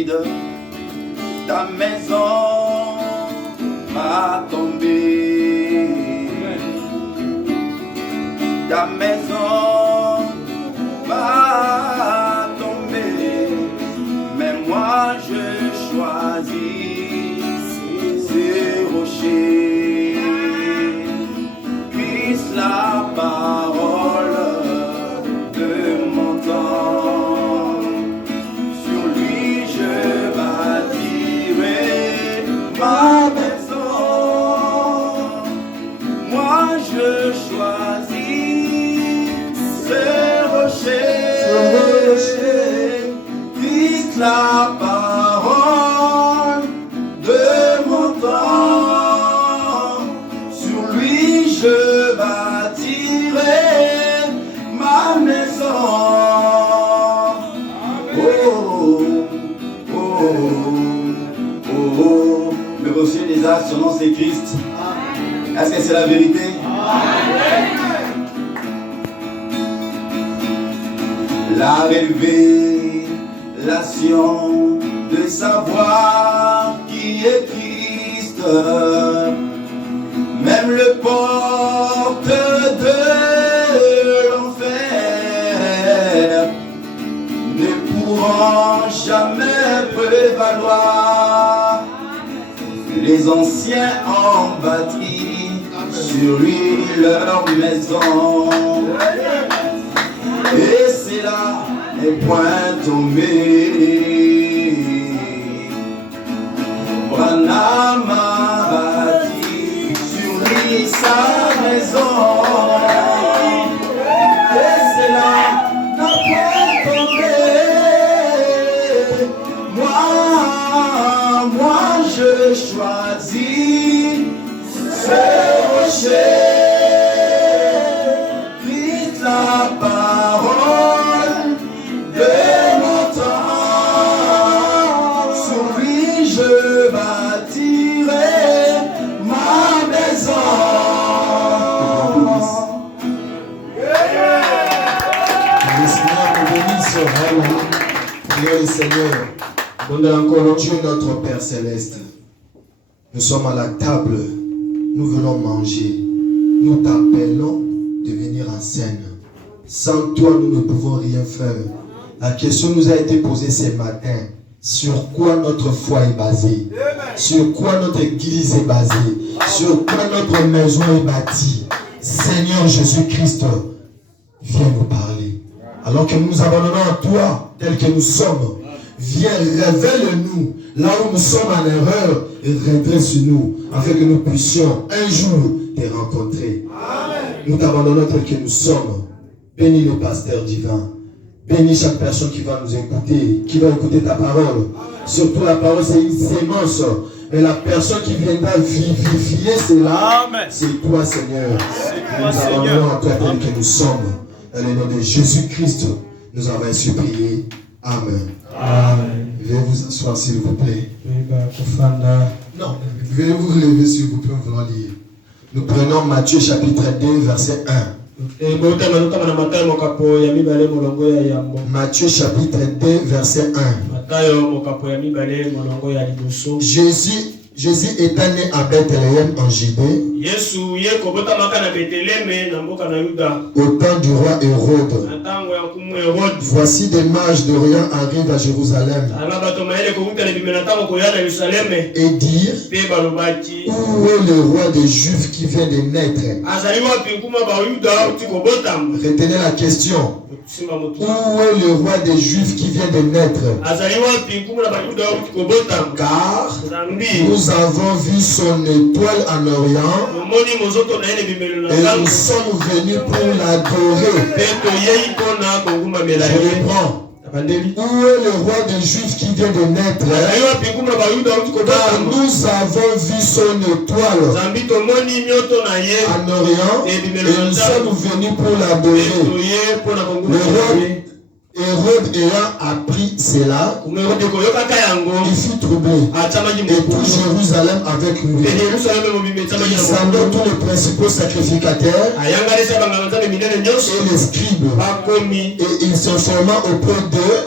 vide, ta maison va tomber. Ta maison va tomber, mais moi je choisis ces rochers. Christ, la parole de mon temps, sur lui je bâtirai ma maison. Moi je choisis ces rochers. Christ, la parole de mon temps, sur lui je bâtirai ma maison. Oh, oh, oh, oh. Le rocher des âges, son nom c'est Christ. Est-ce que c'est la vérité? La révélation de savoir qui est Christ, même le porte de l'enfer ne pourront jamais prévaloir. Les anciens ont bâti sur lui leur maison, et c'est là est point tombé. Branham a bâti sur lui sa maison, et c'est là n'a point tombé. Moi je choisis ce rocher. Christ, la parole de mon temps, sur lui je bâtirai ma maison. Le Seigneur nous bénisse. Prions le Seigneur. Donne encore Dieu notre Père Céleste. Nous sommes à la table, nous venons manger. Nous t'appelons de venir en scène. Sans toi, nous ne pouvons rien faire. La question nous a été posée ce matin. Sur quoi notre foi est basée? Sur quoi notre église est basée? Sur quoi notre maison est bâtie? Seigneur Jésus-Christ, viens nous parler. Alors que nous abandonnons à toi, tel que nous sommes, viens, révèle-nous là où nous sommes en erreur et redresse-nous afin que nous puissions un jour te rencontrer. Amen. Nous t'abandonnons tel que nous sommes. Bénis le pasteur divin. Bénis chaque personne qui va nous écouter, qui va écouter ta parole. Amen. Surtout la parole, c'est une sémence. Et la personne qui viendra vivifier cela, c'est toi, Seigneur. Nous abandonnons à toi tel que nous sommes. Dans le nom de Jésus-Christ, nous avons ainsi prié. Amen. Amen. Veuillez vous asseoir s'il vous plaît. Non, veuillez vous lever s'il vous plaît, nous allons lire. Nous prenons Matthieu chapitre 2 verset 1. Matthieu chapitre 2 verset 1. Jésus étant né à Bethléem en Judée, au temps du roi Hérode. Voici des mages d'Orient arrivent à Jérusalem et dire: où est le roi des Juifs qui vient de naître? Retenez la question. Où est le roi des Juifs qui vient de naître? Car nous avons vu son étoile en Orient et nous sommes venus pour l'adorer. Je reprends. Où est le roi des Juifs qui vient de naître? Car nous avons vu son étoile en Orient et nous sommes venus pour l'adorer. Le roi Hérode ayant appris cela, il fut troublé et tout Jérusalem avec lui. Il semblait tous les principaux sacrificateurs et les scribes, et il se forma auprès d'eux.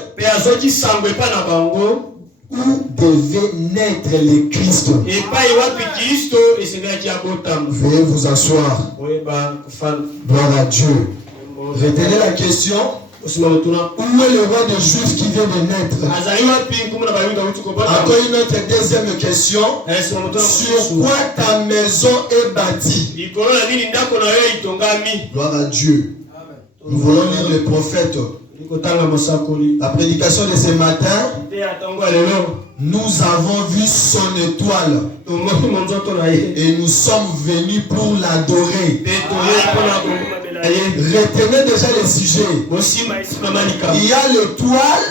où devait naître le Christ. Veuillez vous asseoir. Gloire à Dieu. Retenez la question. Où est le roi des Juifs qui vient de naître? Encore une autre deuxième question. Sur quoi ta maison est bâtie? Gloire à Dieu. Nous voulons lire le prophète. La prédication de ce matin. Nous avons vu son étoile et nous sommes venus pour l'adorer. Retenez déjà les sujets. Il y a l'étoile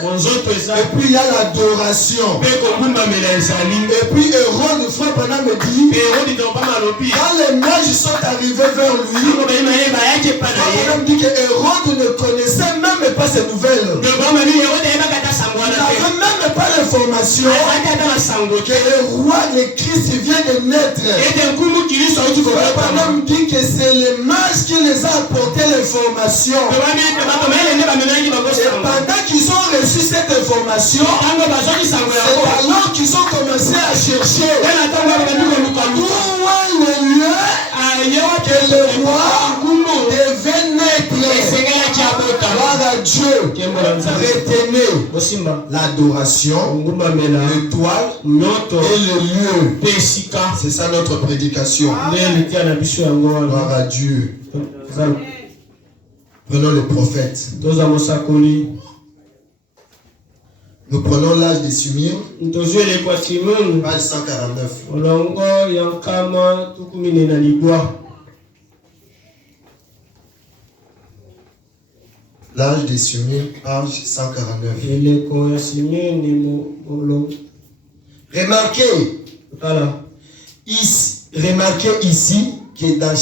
et puis il y a l'adoration. Et puis Hérode, frère Branham me dit, quand les mages sont arrivés vers lui, Branham dit que Hérode ne connaissait même pas ces nouvelles. Il n'avait même pas l'information que le roi, le Christ vient de naître. Frère Branham dit que c'est les mages qui les a apporté l'information. Et pendant qu'ils ont reçu cette information, c'est alors qu'ils ont commencé à chercher où est le lieu que le roi devait naître. Gloire à Dieu. Retenez l'adoration, l'étoile et le lieu. C'est ça notre prédication. Gloire à Dieu. Prenons le prophète. Nous prenons l'âge de Sumir, page 149. L'âge de Sumir, page 149. Remarquez ici que dans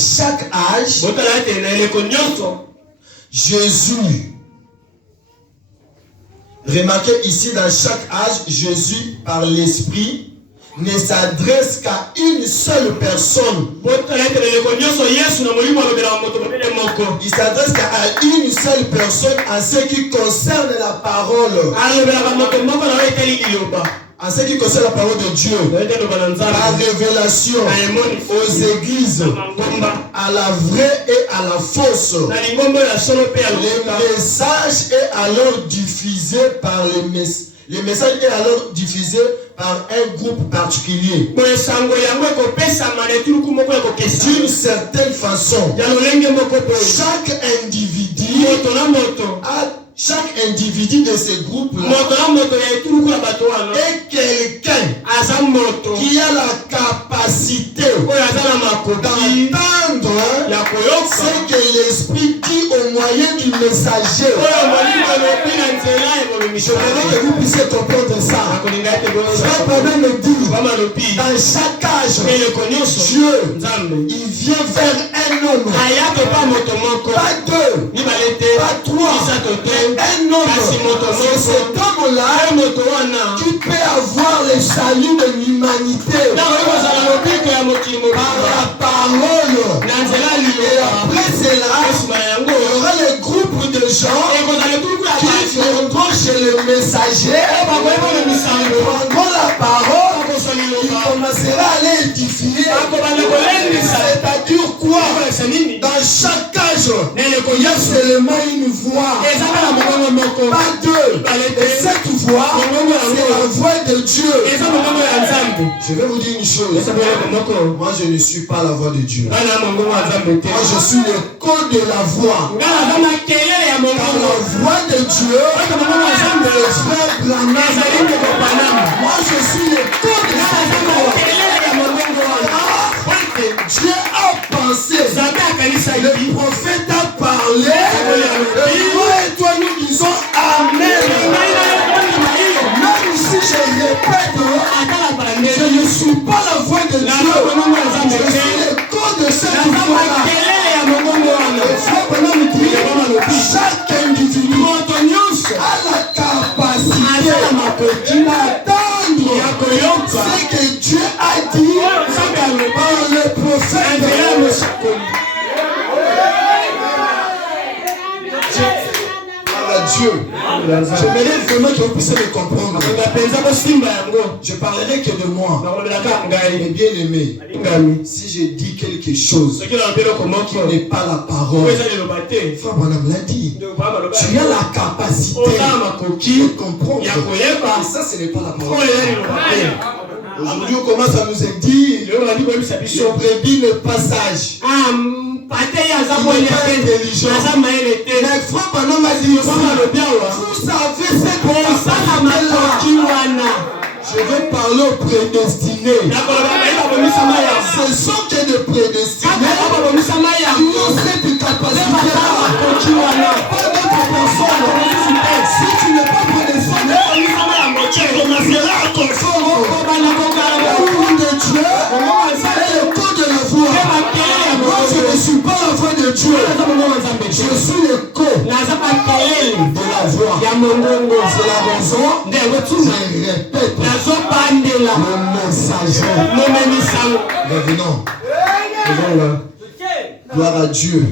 chaque âge, Jésus, par l'Esprit, ne s'adresse qu'à une seule personne. Il s'adresse qu'à une seule personne en ce qui concerne la parole. En ce qui concerne la parole de Dieu, la révélation aux églises, à la vraie et à la fausse. Le message est alors diffusé par le message est alors diffusé par un groupe particulier. D'une certaine façon, chaque individu de ce groupe-là est quelqu'un qui a la capacité d'entendre ce que l'Esprit dit au moyen du messager. Je voudrais que vous puissiez comprendre ça. Frère Branham me dit, dans chaque âge, Dieu, il vient vers un homme. Pas deux, pas trois. Un homme, c'est cet homme-là qui peut avoir le salut de l'humanité par la parole. Et après cela, il y aura le groupe de gens qui viendront chez le messager, prendront la parole, il commencera à les édifier. C'est-à-dire quoi? Dans chaque âge, il y a seulement une voix. Pas deux. Et cette voix, c'est la voix de Dieu. Je vais vous dire une chose. Moi, je ne suis pas la voix de Dieu. Moi, je suis l'écho de la voix. Car la voix de Dieu, le frère Branham, moi, je suis l'écho de sa voix. Dieu a pensé, le prophète a parlé, et moi et toi nous disons Amen. Même si je répète, je ne suis pas la voix de Dieu, je suis l'écho de cette voix-là. Le frère Branham dit, chaque individu a la capacité d'attendre ce que Dieu a dit par le prophète. Dieu. J'aimerais vraiment que vous puissiez me comprendre. Je parlerai que de moi. Mes bien-aimés, si je dis quelque chose qui n'est pas la parole, Frère Branham l'a dit, tu as la capacité de comprendre. Et ça, ce n'est pas la parole. Aujourd'hui, on commence à nous dire le brebis n'est pas sage. Il n'est pas intelligent. Mais Frère Branham a dit, vous savez cette capacité-là. Je vais parler aux prédestinés. Ce sont que des prédestinés qui ont cette capacité-là. Pas d'autres personnes. Si tu n'es pas prédestiné, tu commenceras à confondre le nom de Dieu et le code de la voix. Moi, je ne suis pas la voix de Dieu. Je suis le code de la voix. C'est la raison. Je répète. Le messager. Revenons. Gloire à Dieu.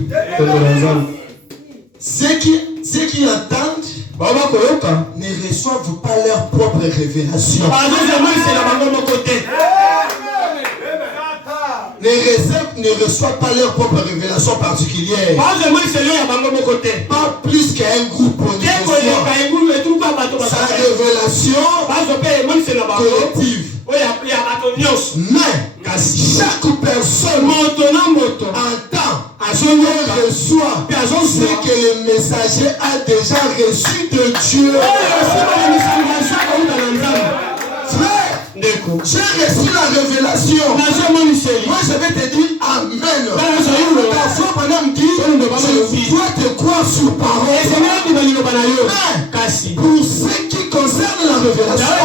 Ceux qui entendent ne reçoivent pas leur propre révélation. Ne reçoivent pas leur propre révélation particulière. Pas plus qu'un groupe. Sa révélation collective. Mais chaque personne entend et reçoit ce que le messager a déjà reçu de Dieu. Frère, j'ai reçu la révélation. Moi je vais te dire Amen. Parfois pendant me dit je dois te croire sur parole. Mais pour ce qui concerne la révélation,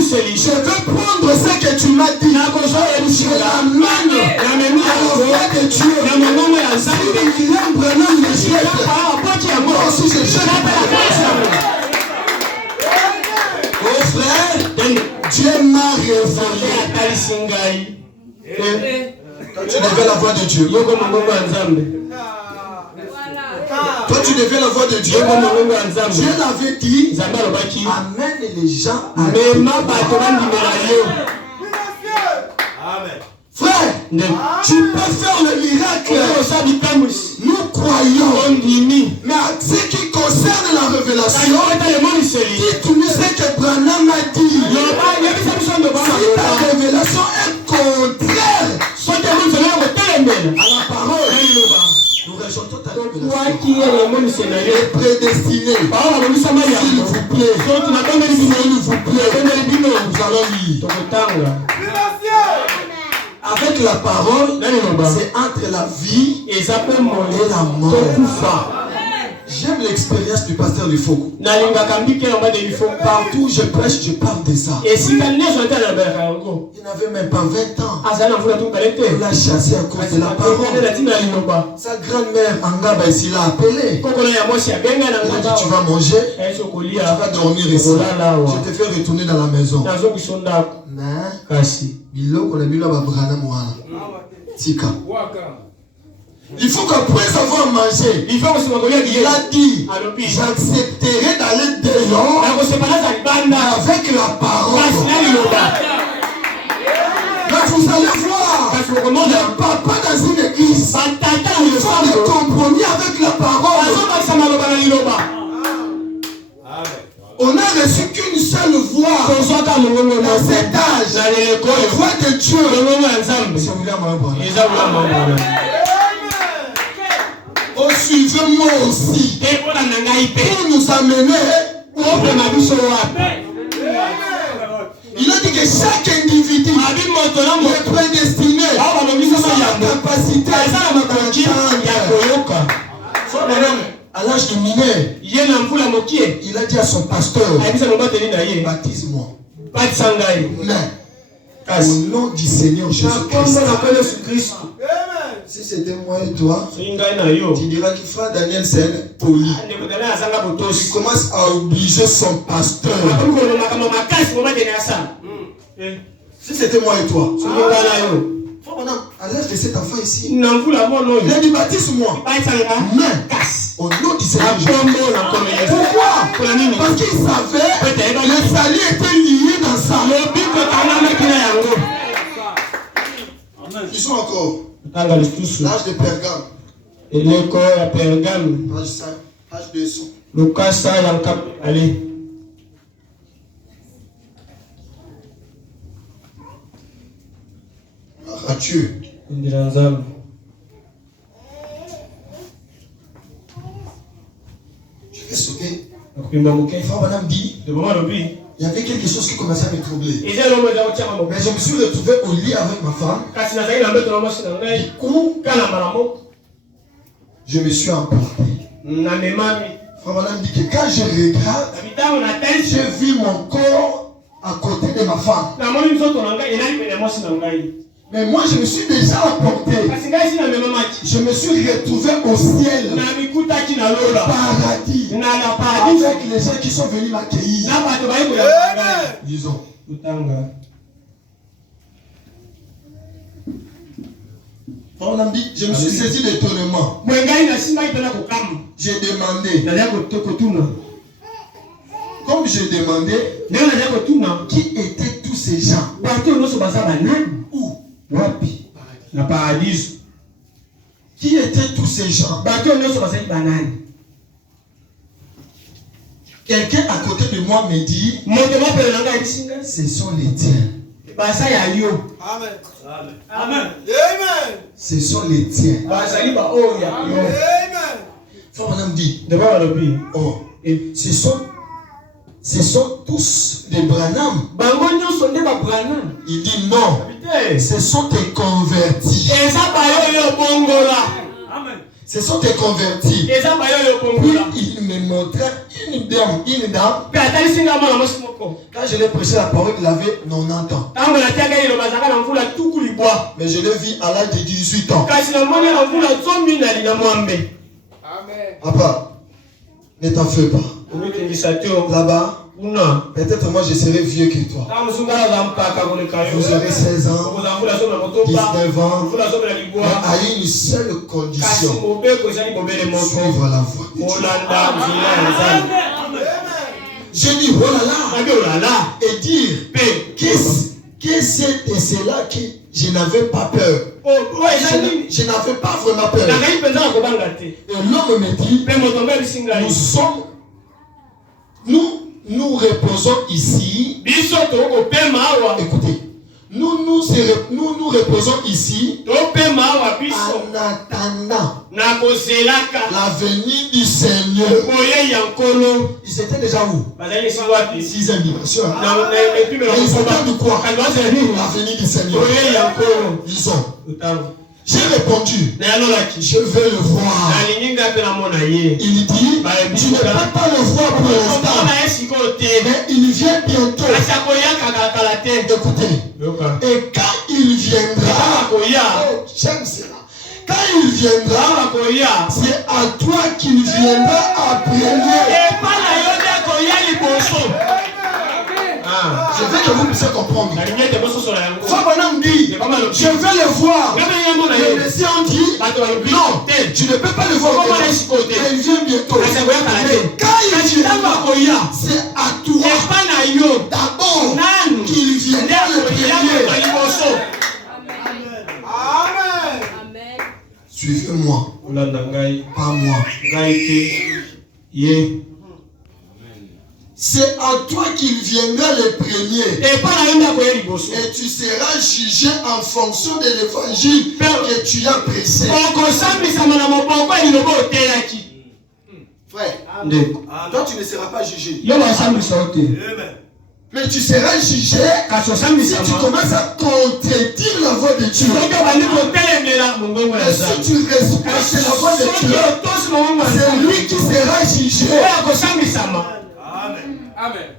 je veux prendre ce que tu m'as dit. Je l'amène à la voix de Dieu. Si William Branham le jette, moi aussi je jette. Oh frère, Dieu m'a révélé. Toi tu devais la voix de Dieu. Toi tu devais la voix de Dieu. Dieu l'avait dit. Amène les gens à frère, tu peux faire le miracle. Nous croyons. Mais à ce qui concerne la révélation, dites-nous ce que Branham a dit. Si ta révélation est contraire à la parole, nous rejetons ta révélation. Les prédestinés, s'il vous plaît, nous allons lire. Avec la parole, c'est entre la vie et la mort. J'aime l'expérience du pasteur Lifoko. Partout où je prêche, je parle de ça. Il n'avait même pas 20 ans. Il l'a chassé à cause de la parole. Sa grand-mère, Angaba, ici, l'a appelé. Il a dit, tu vas manger, tu vas dormir ici. Je te fais retourner dans la maison. Mais, il faut qu'après avoir mangé, il a dit, j'accepterai d'aller dehors avec la parole. Mais vous allez voir, le papa dans une église, il faut des compromis avec la parole. On n'a reçu qu'une seule voix dans cet âge. La voix de Dieu. C'est William Branham. Oh, suivez-moi aussi. Pour nous amener au il a dit que chaque individu est prédestiné à la capacité à l'âge de mineur, il a dit à son pasteur, baptise-moi. Mais au nom du Seigneur Jésus-Christ. Si c'était moi et toi, tu diras qu'il frère Daniel c'est un poli. Il commence à obliger son pasteur. Si c'était moi et toi, À l'âge de cet enfant ici, il a dit baptise-moi. Mais au nom du Seigneur. Pourquoi? Parce qu'il savait que le salut était lié dans ça. Ils sont encore. L'âge de Pergame. Page 200. À Dieu. Je vais sauter. Frère Madame dit, il y avait quelque chose qui commençait à me troubler. Mais je me suis retrouvé au lit avec ma femme. Du coup, je me suis emporté. Frère Madame dit que quand je regarde, j'ai vu mon corps à côté de ma femme. Mais moi, je me suis déjà emporté. Je me suis retrouvé au ciel, paradis, avec les gens qui sont venus m'accueillir. Disons. On a dit, je me suis saisi d'étonnement. J'ai demandé. Comme j'ai demandé, qui étaient tous ces gens? Où? Qui étaient tous ces gens? Quelqu'un à côté de moi me dit, ce sont les tiens. Amen. Amen. Ce sont les tiens. Amen. Frère Madame dit, oh, ce sont tous des Branham. Il dit non, ce sont des convertis. Ce sont des convertis. Puis il me montrait une dame. Quand je l'ai prêché la parole, il avait 90 ans. Mais je l'ai vu à l'âge de 18 ans. Papa, ne t'en fais pas. Là-bas, peut-être moi je serai vieux que toi. Vous aurez 16 ans, 19 ans, mais à une seule condition: suivre la voie de Dieu. J'ai dit oh là là, et dire que c'était cela que je n'avais pas peur. Je n'avais pas vraiment peur. Et l'homme me dit, nous reposons ici. Écoutez, nous reposons ici en attendant la venue du Seigneur. Ils étaient déjà où? 6e dimension. Mais ils attendent quoi? La venue du Seigneur. Disons. J'ai répondu, je veux le voir. Il dit, tu ne peux pas le voir pour l'instant, mais il vient bientôt. Écoutez, et quand il viendra, oh, j'aime cela. Quand il viendra, c'est à toi qu'il viendra après. Je veux que vous puissiez comprendre. Fabanam dit, je veux le voir. Les messieurs ont dit, non, tu ne peux pas le voir. Il vient bientôt. Mais quand il viendra, c'est à toi d'abord qu'il viendra le premier. Amen. Suivez-moi. Pas moi. C'est à toi qu'il viendra le premier. Et tu seras jugé en fonction de l'évangile que tu as prêché. Frère, toi tu ne seras pas jugé. Mais tu seras jugé si tu commences à contredire la voix de Dieu. Et si tu respectes la voix de Dieu, c'est lui qui sera jugé. Amen.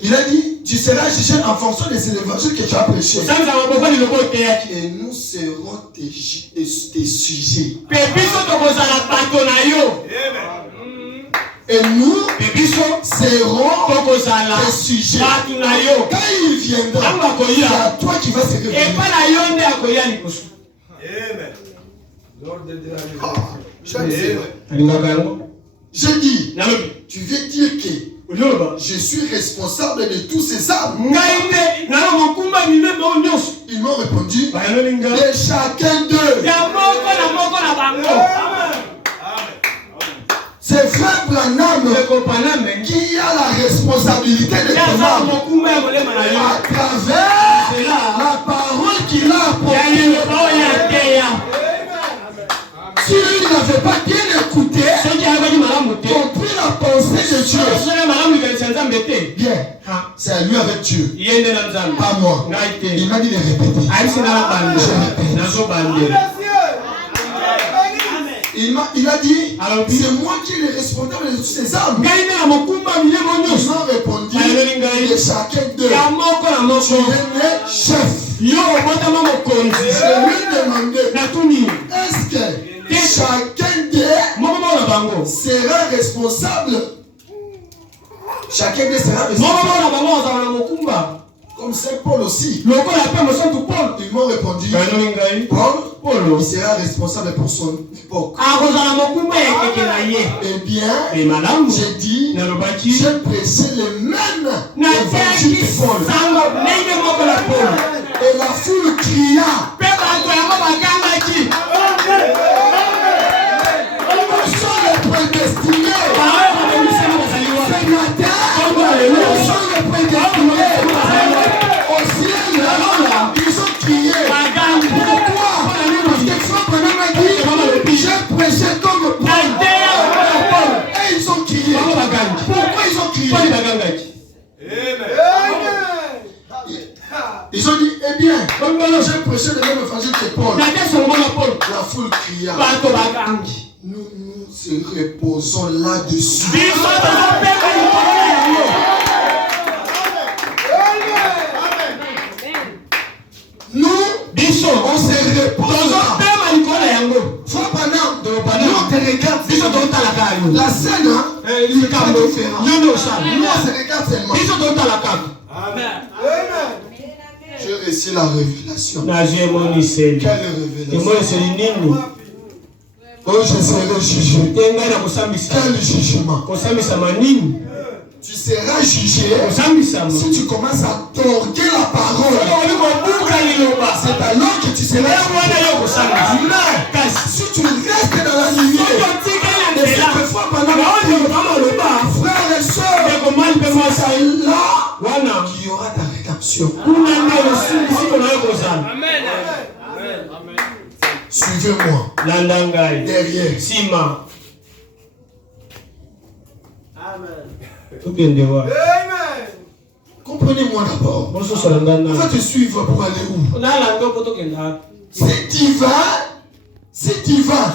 Il a dit, tu seras jugé en fonction de l'évangile que tu as prêché. Et nous serons tes sujets. Et nous seront des sujets. Quand il viendra, c'est à toi qui vas se révéler. Je dis, tu veux dire que je suis responsable de tous ces âmes. Ils m'ont répondu, de chacun d'eux. C'est frère Branham qui a la responsabilité de ton âme à travers la parole qu'il a apportée. Si lui n'avait pas bien écouté, compris la pensée de Dieu, bien, c'est à lui avec Dieu, pas moi. Il m'a dit de répéter. Il a dit, c'est moi qui est le responsable de toutes ces âmes. Ils ont répondu, de chacun d'eux, tu es chef. Je lui demandais, est-ce que chacun d'eux sera responsable? Chacun d'eux sera responsable. Comme c'est Paul aussi. Ils m'ont répondu, Paul, il sera responsable pour son époque. Eh bien, j'ai dit, j'ai prêché le même évangile de Paul. Et la foule cria. Nous sommes les prédestinés. Ce matin, nous sommes les prédestinés. Au ciel, ils ont crié. Pourquoi? Parce que Frère Branham a dit, j'ai prêché comme Paul. Et ils ont crié. Pourquoi ils ont crié? Ils ont dit, eh bien, j'ai prêché le même évangile que Paul. La foule cria. Nous nous reposons là-dessus. Nous, on se repose. Frère Branham, nous on te regarde. La scène, c'est pas différent. Nous on se regarde seulement. J'ai reçu la révélation. Quelle révélation? Oh, je serai jugé. Quel jugement? Tu seras jugé si tu commences à torquer la parole. C'est alors que tu seras jugé. Mais si tu restes dans la lumière, et cette fois pendant frères et sœurs, c'est là qu'il y aura ta rédemption. Suivez-moi. Derrière. Amen. Comprenez-moi d'abord. On va te suivre pour aller où? C'est divin. C'est divin.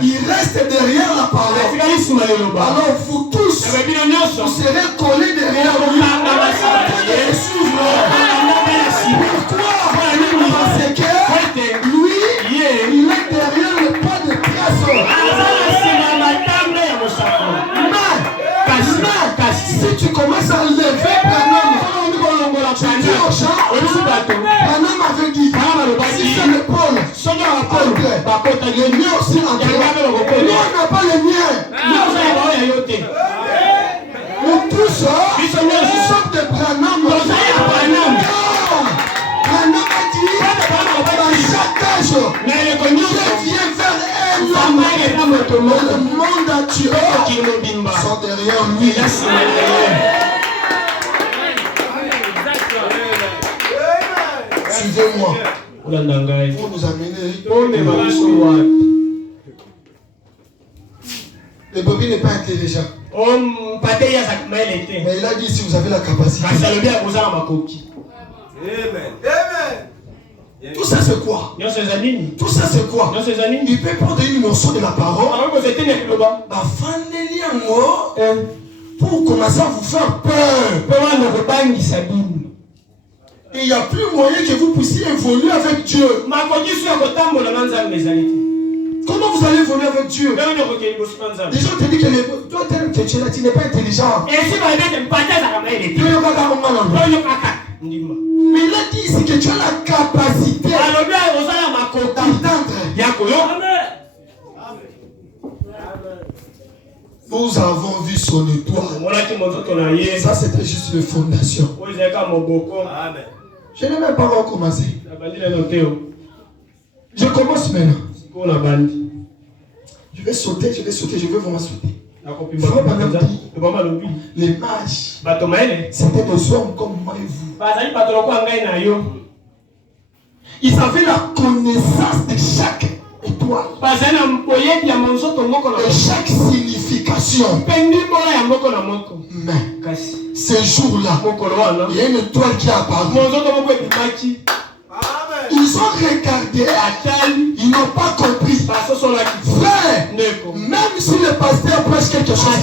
Il reste derrière la parole. Alors vous tous, vous serez collés derrière lui. Pourquoi? Parce que lui, il est derrière le pas de trace. Si tu commences à lever Branham, tu dis au chant, Branham avait dit, si c'est le Paul, le mien aussi entre. Nous on n'a pas le mien. Nous tous, nous sommes de Branham. Branham a dit, dans chaque âge, je viens vers elle. Le monde entier sont derrière lui. Suivez-moi. Pour nous amener. Le bobby n'est pas intelligent. Mais il a dit si vous avez la capacité. Amen. Tout ça c'est quoi? Tout ça c'est quoi? Il peut prendre une morceau de la parole. Pour commencer à vous faire peur. Et il n'y a plus moyen que vous puissiez évoluer avec Dieu. Comment comment vous allez évoluer avec Dieu? Les gens te disent que toi, tu n'es pas intelligent. Mais il a dit ici que tu as la capacité d'entendre. Nous avons vu son étoile. Ça, c'était juste une fondation. Je n'ai même pas encore commencé. Je commence maintenant. Je vais sauter, je vais vraiment sauter. Les mages, c'était des hommes comme moi et vous. Ils avaient la connaissance de chaque étoile, de chaque signification. Mais ce jour-là, il y a une étoile qui a apparu. Ils ont regardé, ils n'ont pas compris. Frère, même si le pasteur prêche quelque chose,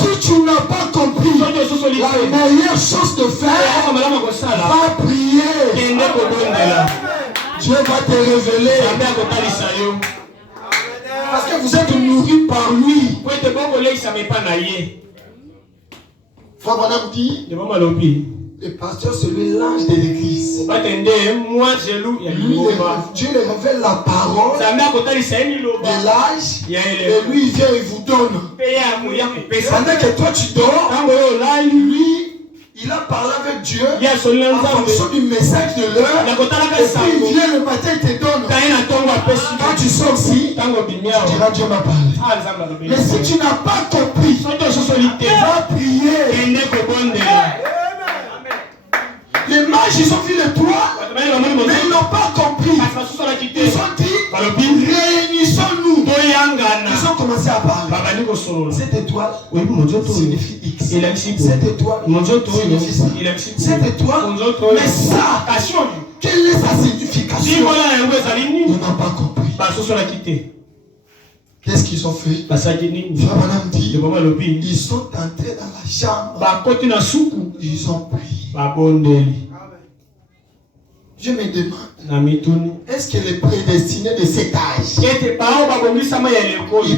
si tu n'as pas compris, la meilleure chose de faire, va prier. Dieu va te révéler. Parce que vous êtes nourris par lui. Frère Madame dit, le pasteur, c'est l'ange de l'église. Dieu lui révèle la parole de l'âge. Et lui, il vient et vous donne. Pendant que toi, tu dors, lui, il a parlé avec Dieu en fonction du message de l'heure. Et puis il vient le matin, il te donne. Quand tu sors ici, tu diras Dieu m'a parlé. Mais si tu n'as pas compris, va prier. Les mages, ils ont vu le toit, mais ils n'ont pas compris. Ils ont dit, réunissons-nous. Ils ont commencé à parler. Cette étoile signifie X. Cette étoile signifie ça. Cette étoile, mais ça, quelle est sa signification? Ils n'ont pas compris. Qu'est-ce qu'ils ont fait? Frère Madame dit, ils sont entrés dans la chambre. Ils ont prié. Je me demande, est-ce que les prédestinés de cet âge, ils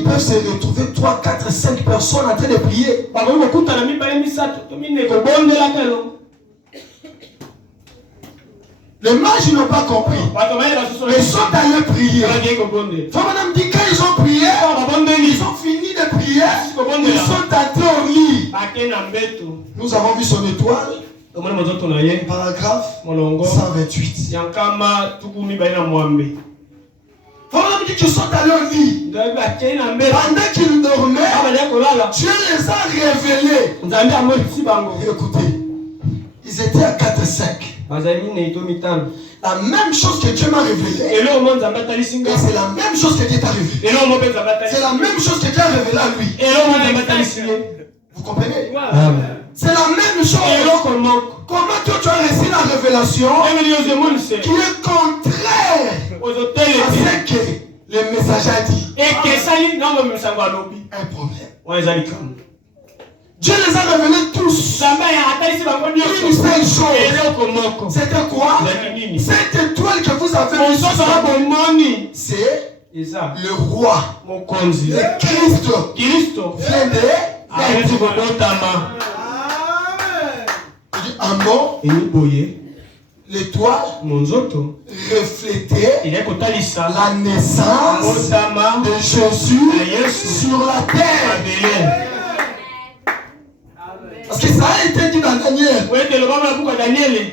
peuvent se retrouver 3, 4, 5 personnes en train de prier? Les mages n'ont pas compris. Ils sont allés prier. Frère Madame dit, quand ils ont prié, ils ont fini de prier, ils sont entrés au lit. Nous avons vu son étoile. Paragraphe 128. Frère dit qu'ils sont allés au lit. Pendant qu'ils dormaient, Dieu les a révélés. Écoutez, ils étaient à 4-5. La même chose que Dieu m'a révélé. Et c'est la même chose que Dieu t'a révélé. C'est la même chose que Dieu a révélé à lui. Vous comprenez? C'est la même chose. Comment toi tu as reçu la révélation qui est contraire à ce que le messager a dit? Un problème. Dieu les a révélés tous. Une seule chose. C'était quoi? Cette étoile que vous avez vue, c'est le roi. Le Christ vient d'être. En bon, l'étoile reflétait la naissance de Jésus sur la terre. Parce que ça a été dit dans Daniel.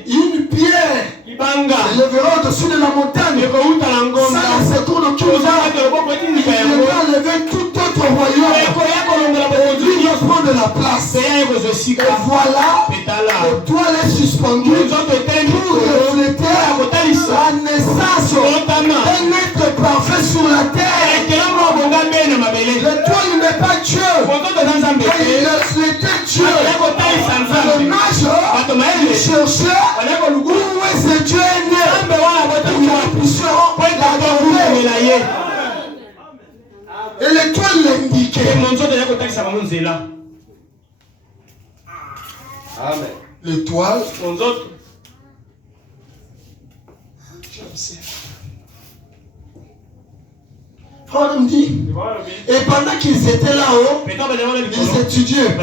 Une pierre s'élèvera au-dessus de la montagne. Ça, c'est pour le culte. Il viendra enlever tout autre royaume. Lui, il prend de la place. Et voilà, l'étoile est suspendue pour refléter la naissance d'un être parfait sur la terre. L'étoile n'est pas Dieu. Il reflétait Dieu. Le mage, il cherchait où est ce Dieu est né pour que nous puissions l'adorer. Et l'étoile l'indiquait. Amen. L'étoile. On me dit. Et pendant qu'ils étaient là-haut, ils étudiaient. En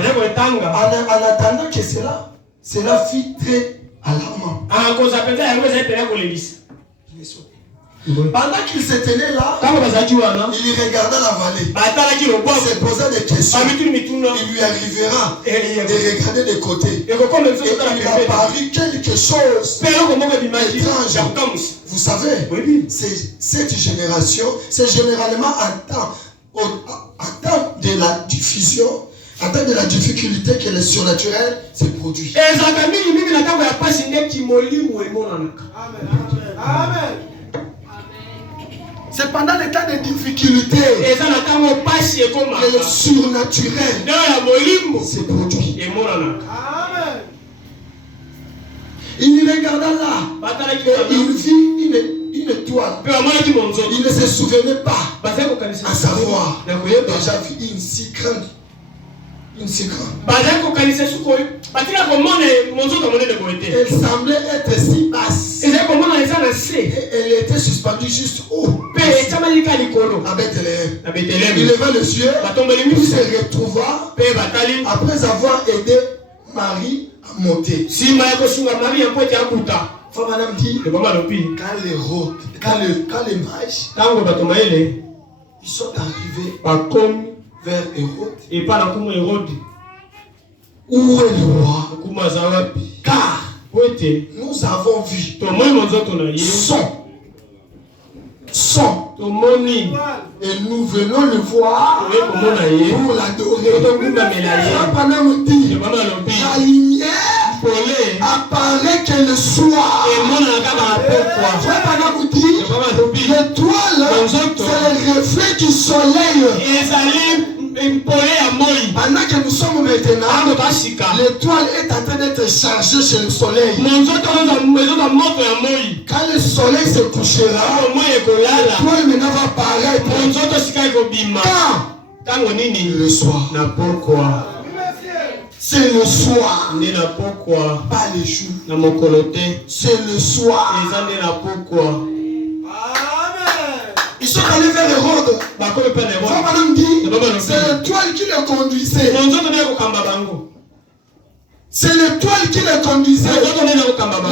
attendant que cela fit très alarmant. Pendant qu'ils se tenaient là, il regardait la vallée. Il se posait des questions. Il lui arrivera de regarder de côté. Et il lui apparut quelque chose d'étrange. Vous savez, cette génération, c'est généralement en temps de la diffusion, en temps de la difficulté que le surnaturel se produit. Amen. C'est pendant les temps de difficulté que le surnaturel se produit. Amen. Il regarda là, il vit une étoile. Il ne se souvenait pas, à savoir, déjà vu une si grande. Elle semblait être si basse. Et elle était suspendue juste haut. À Bethléem. Il leva les yeux. Il se retrouva après avoir aidé Marie à monter. Faut madame dit, quand les mages ils sont arrivés vers Hérode. Où est le roi? Car nous avons vu son et nous venons le voir pour l'adorer. La lumière apparaît que le soir. L'étoile, c'est le reflet du soleil. Pendant que nous sommes maintenant, l'étoile est en train d'être chargée chez le soleil. Quand le soleil se couchera, l'étoile maintenant va apparaître. Quand le soir. C'est le soir. Pas les jours. C'est le soir. Ils sont allés vers Hérode. Madame dit, c'est l'étoile qui les conduisait. C'est l'étoile qui les conduisait.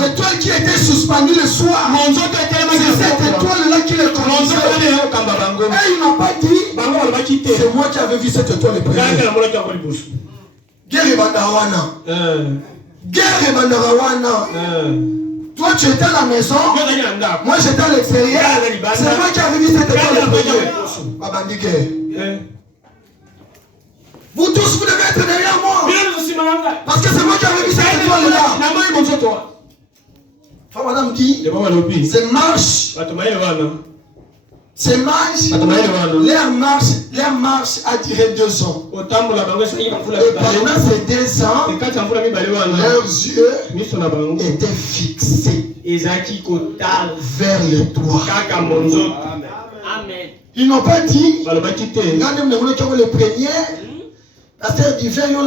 L'étoile qui était suspendue le soir. C'est cette étoile-là qui les conduisait. Et il n'a pas dit, c'est moi qui avais vu cette étoile le premier. Guerre et Bandarawana. Guerre et Bandarawana. Toi tu étais à la maison, moi j'étais à l'extérieur. C'est moi qui avais vu cette étoile le premier. Vous tous vous devez être derrière moi. Parce que c'est moi qui avais vu cette étoile-là. Madame dit, c'est marche. C'est marche. Leur marche a duré 2 ans. Et pendant ces 2 ans, leurs yeux étaient fixés vers le toit. Ils n'ont pas dit, le premier, pasteur divin, non.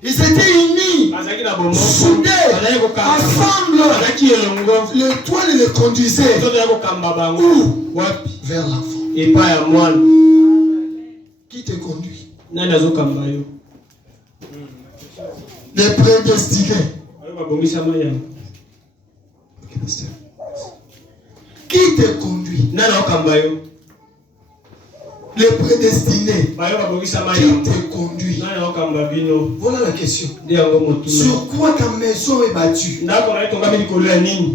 Ils étaient unis, soudés, ensemble. L'étoile les conduisait. Où? Vers l'enfant. Qui te conduit? Les prédestinés. Qui te conduit? Les prédestinés. Qui te conduit? Voilà la question. Sur quoi ta maison est battue?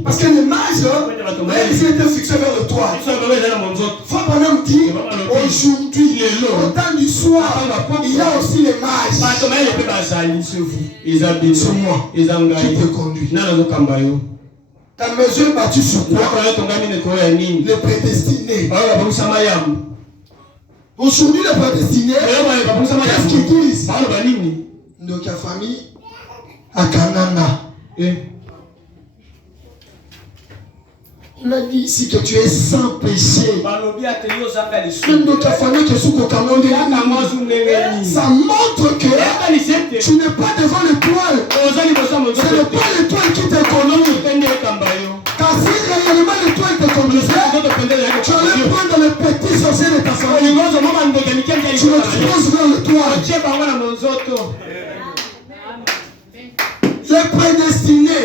Parce que les mages, ils étaient fixés vers le toit. Frère Branham dit, aujourd'hui, au temps du soir, il y a aussi les mages. C'est moi qui te conduit. Ta maison est battue sur quoi? Les prédestinés. Aujourd'hui, les prédestinés, qu'est-ce qu'ils disent? Donc, la famille à Kanana. On a dit ici que tu es sans péché. Même dans ta famille qui est sous cocanon, ça montre que tu n'es pas devant l'étoile. Ce n'est pas l'étoile qui te conduit. Car si réellement l'étoile te conduisait, tu allais prendre le petit sorcier de ta famille. Tu le exposes vers l'étoile. Les prédestinés.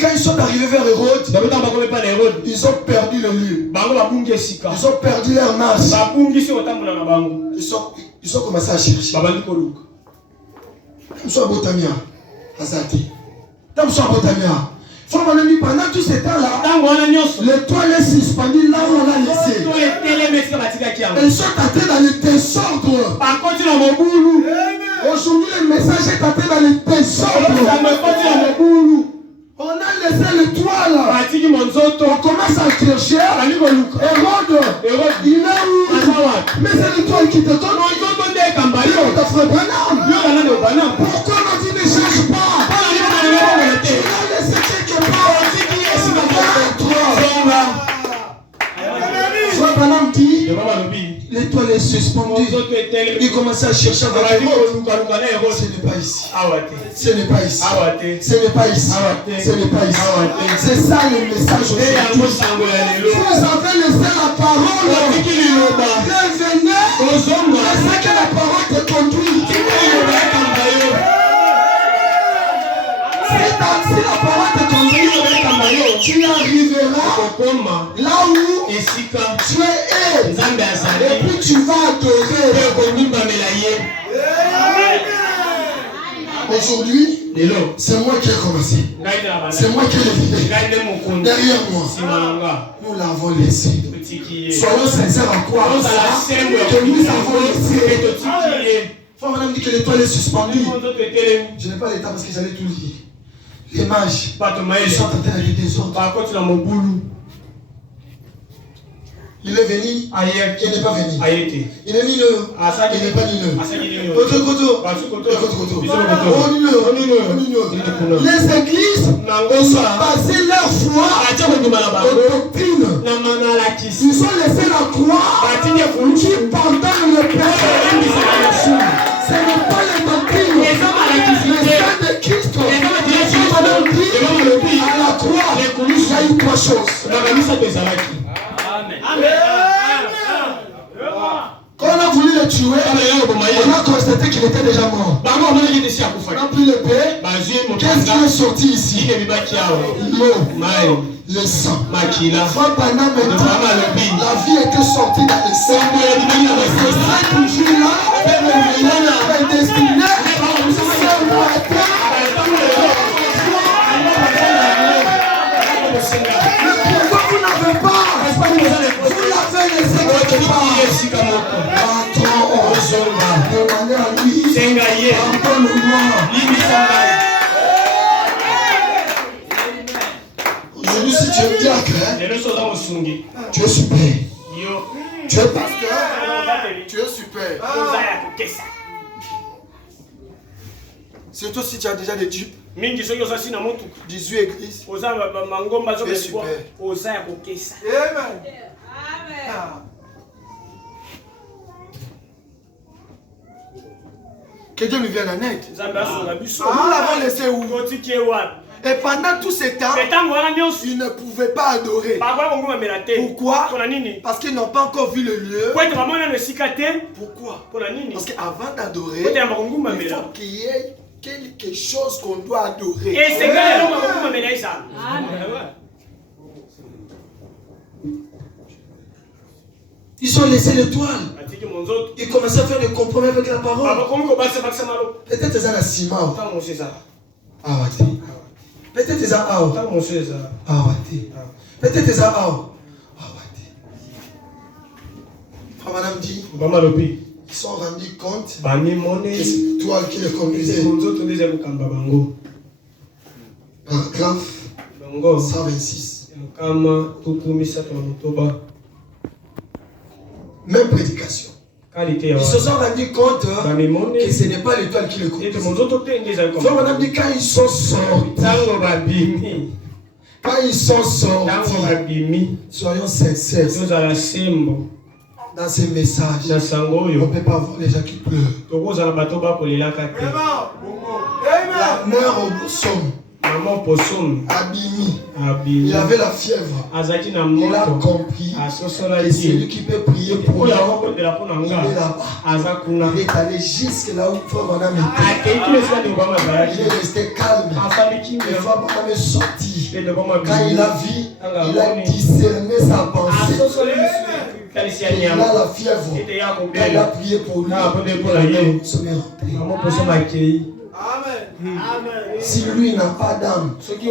Quand ils sont arrivés vers Hérode, ils ont perdu le lieu. Ils ont perdu leur marche. Ils ont commencé à chercher. Pendant tout ce temps-là, l'étoile est suspendue là où on l'a laissé. Ils sont attés dans le désordre. Aujourd'hui, le message est atté dans le désordre. On a laissé l'étoile. On commence à chercher. Hérode, il est où? Mais c'est l'étoile qui te donne. Pourquoi on dit ne cherche pas? Tu l'as laissé quelque part. Frère Branham dit, l'étoile est suspendue. Il commence à chercher avec Hérode. Ce n'est pas ici. Ce n'est pas ici. Ce n'est pas ici. Ce n'est pas ici. C'est ça le message aujourd'hui. Vous avez laissé la parole. Revenez. Laissez que la parole te conduise. Si la parole te conduit, tu arriveras là où tu es. Et puis tu vas adorer. Aujourd'hui, c'est moi qui ai commencé. C'est moi qui ai levé. Derrière moi, nous l'avons laissé. Soyons sincères en quoi que nous avons laissé. Frère Madame dit que l'étoile est suspendue. Je n'ai pas l'état parce que j'allais tout lire. Les mages, ils sont en train de des autres. Il est venu, il n'est pas venu. Il est mineur, il n'est pas mineur. Les églises ont basé leur foi aux doctrines. Ils ont laissé la croix qui pardonne le péché. Ce n'est pas les doctrines. Le sang de Christ. À la croix, il y a eu trois choses. Quand on a voulu le tuer, on a constaté qu'il était déjà mort. On a pris le paix. Qu'est-ce qui est sorti ici? L'eau, le sang. Frère Branham me dit, la vie était sortie dans le sang. C'est ça toujours là. Il est destiné. Mais pourquoi vous n'avez pas? Vous l'avez laissé quelque part. Demandez à lui. Pardonne-moi. Aujourd'hui, si tu es diacre, tu es super. Tu es pasteur, tu es super. Surtout si tu as déjà des dupes. 18 églises. Tu es super. Amen. Que Dieu nous vienne en aide. Nous l'avons laissé où? Et pendant tout ce temps, ils ne pouvaient pas adorer. Pourquoi? Parce qu'ils n'ont pas encore vu le lieu. Pourquoi? Parce qu'avant d'adorer, il faut qu'il y ait quelque chose qu'on doit adorer. Ils ont laissé l'étoile. Ils commençaient à faire des compromis avec la parole. Peut-être c'est un ciment. Peut-être c'est un peut-être c'est un Frère Madame dit, ils sont rendus compte que c'est toi qui les conduisais. Paragraphe 126. Même prédication. Ils se sont rendus compte que ce n'est pas l'étoile qui le conduisait. Frère Madame dit, quand ils sont sortis, Quand ils sont sortis, soyons sincères. Dans ces messages, on ne peut pas voir les gens qui pleurent. La mère au bousson, Abimi, il avait la fièvre. Il a compris que c'est lui qui peut prier pour lui. Il est là-bas. Il est allé jusque là où Frère Branham était. Il est resté calme. Et Frère Branham est sorti. Quand il a vu, il a discerné sa pensée. Il a la fièvre. Quand il a prié pour lui, si lui n'a pas d'âme, si lui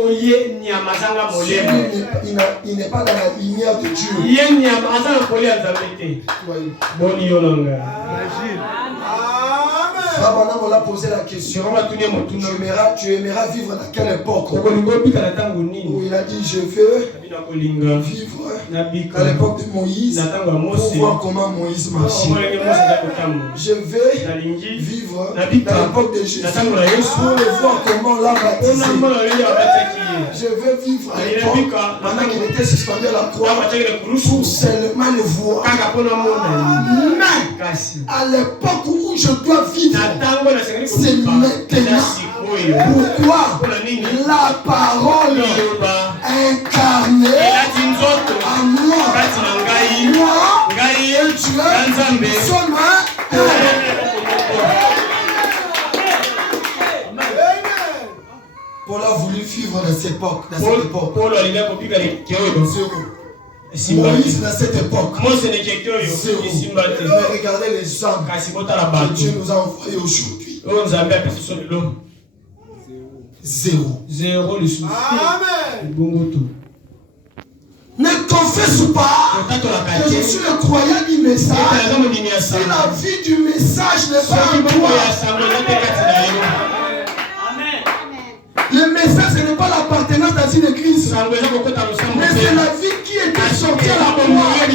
il n'est pas dans la lumière de Dieu, Frère Branham, on l'a posé la question. Tu aimeras vivre dans quelle époque? Où il a dit je veux vivre à l'époque de Moïse pour voir comment Moïse marchait. Je veux vivre dans l'époque de Jésus pour voir comment on l'a baptisé. Je veux vivre à l'époque pendant qu'il était suspendu à la croix pour seulement le voir. Mais à l'époque où je dois vivre, c'est maintenant. Pourquoi? La parole incarnée à moi et Dieu sont Paul a voulu vivre dans cette époque. Moïse dans cette époque. Zéro. Mais regardez les hommes que Dieu nous a envoyés aujourd'hui. Zéro. Amen. Ne confesse pas que je suis le croyant du message. Si la vie du message n'est pas en toi. Le message, ce n'est pas l'appartenance dans une église. Mais c'est la vie qui était sortie à la croix.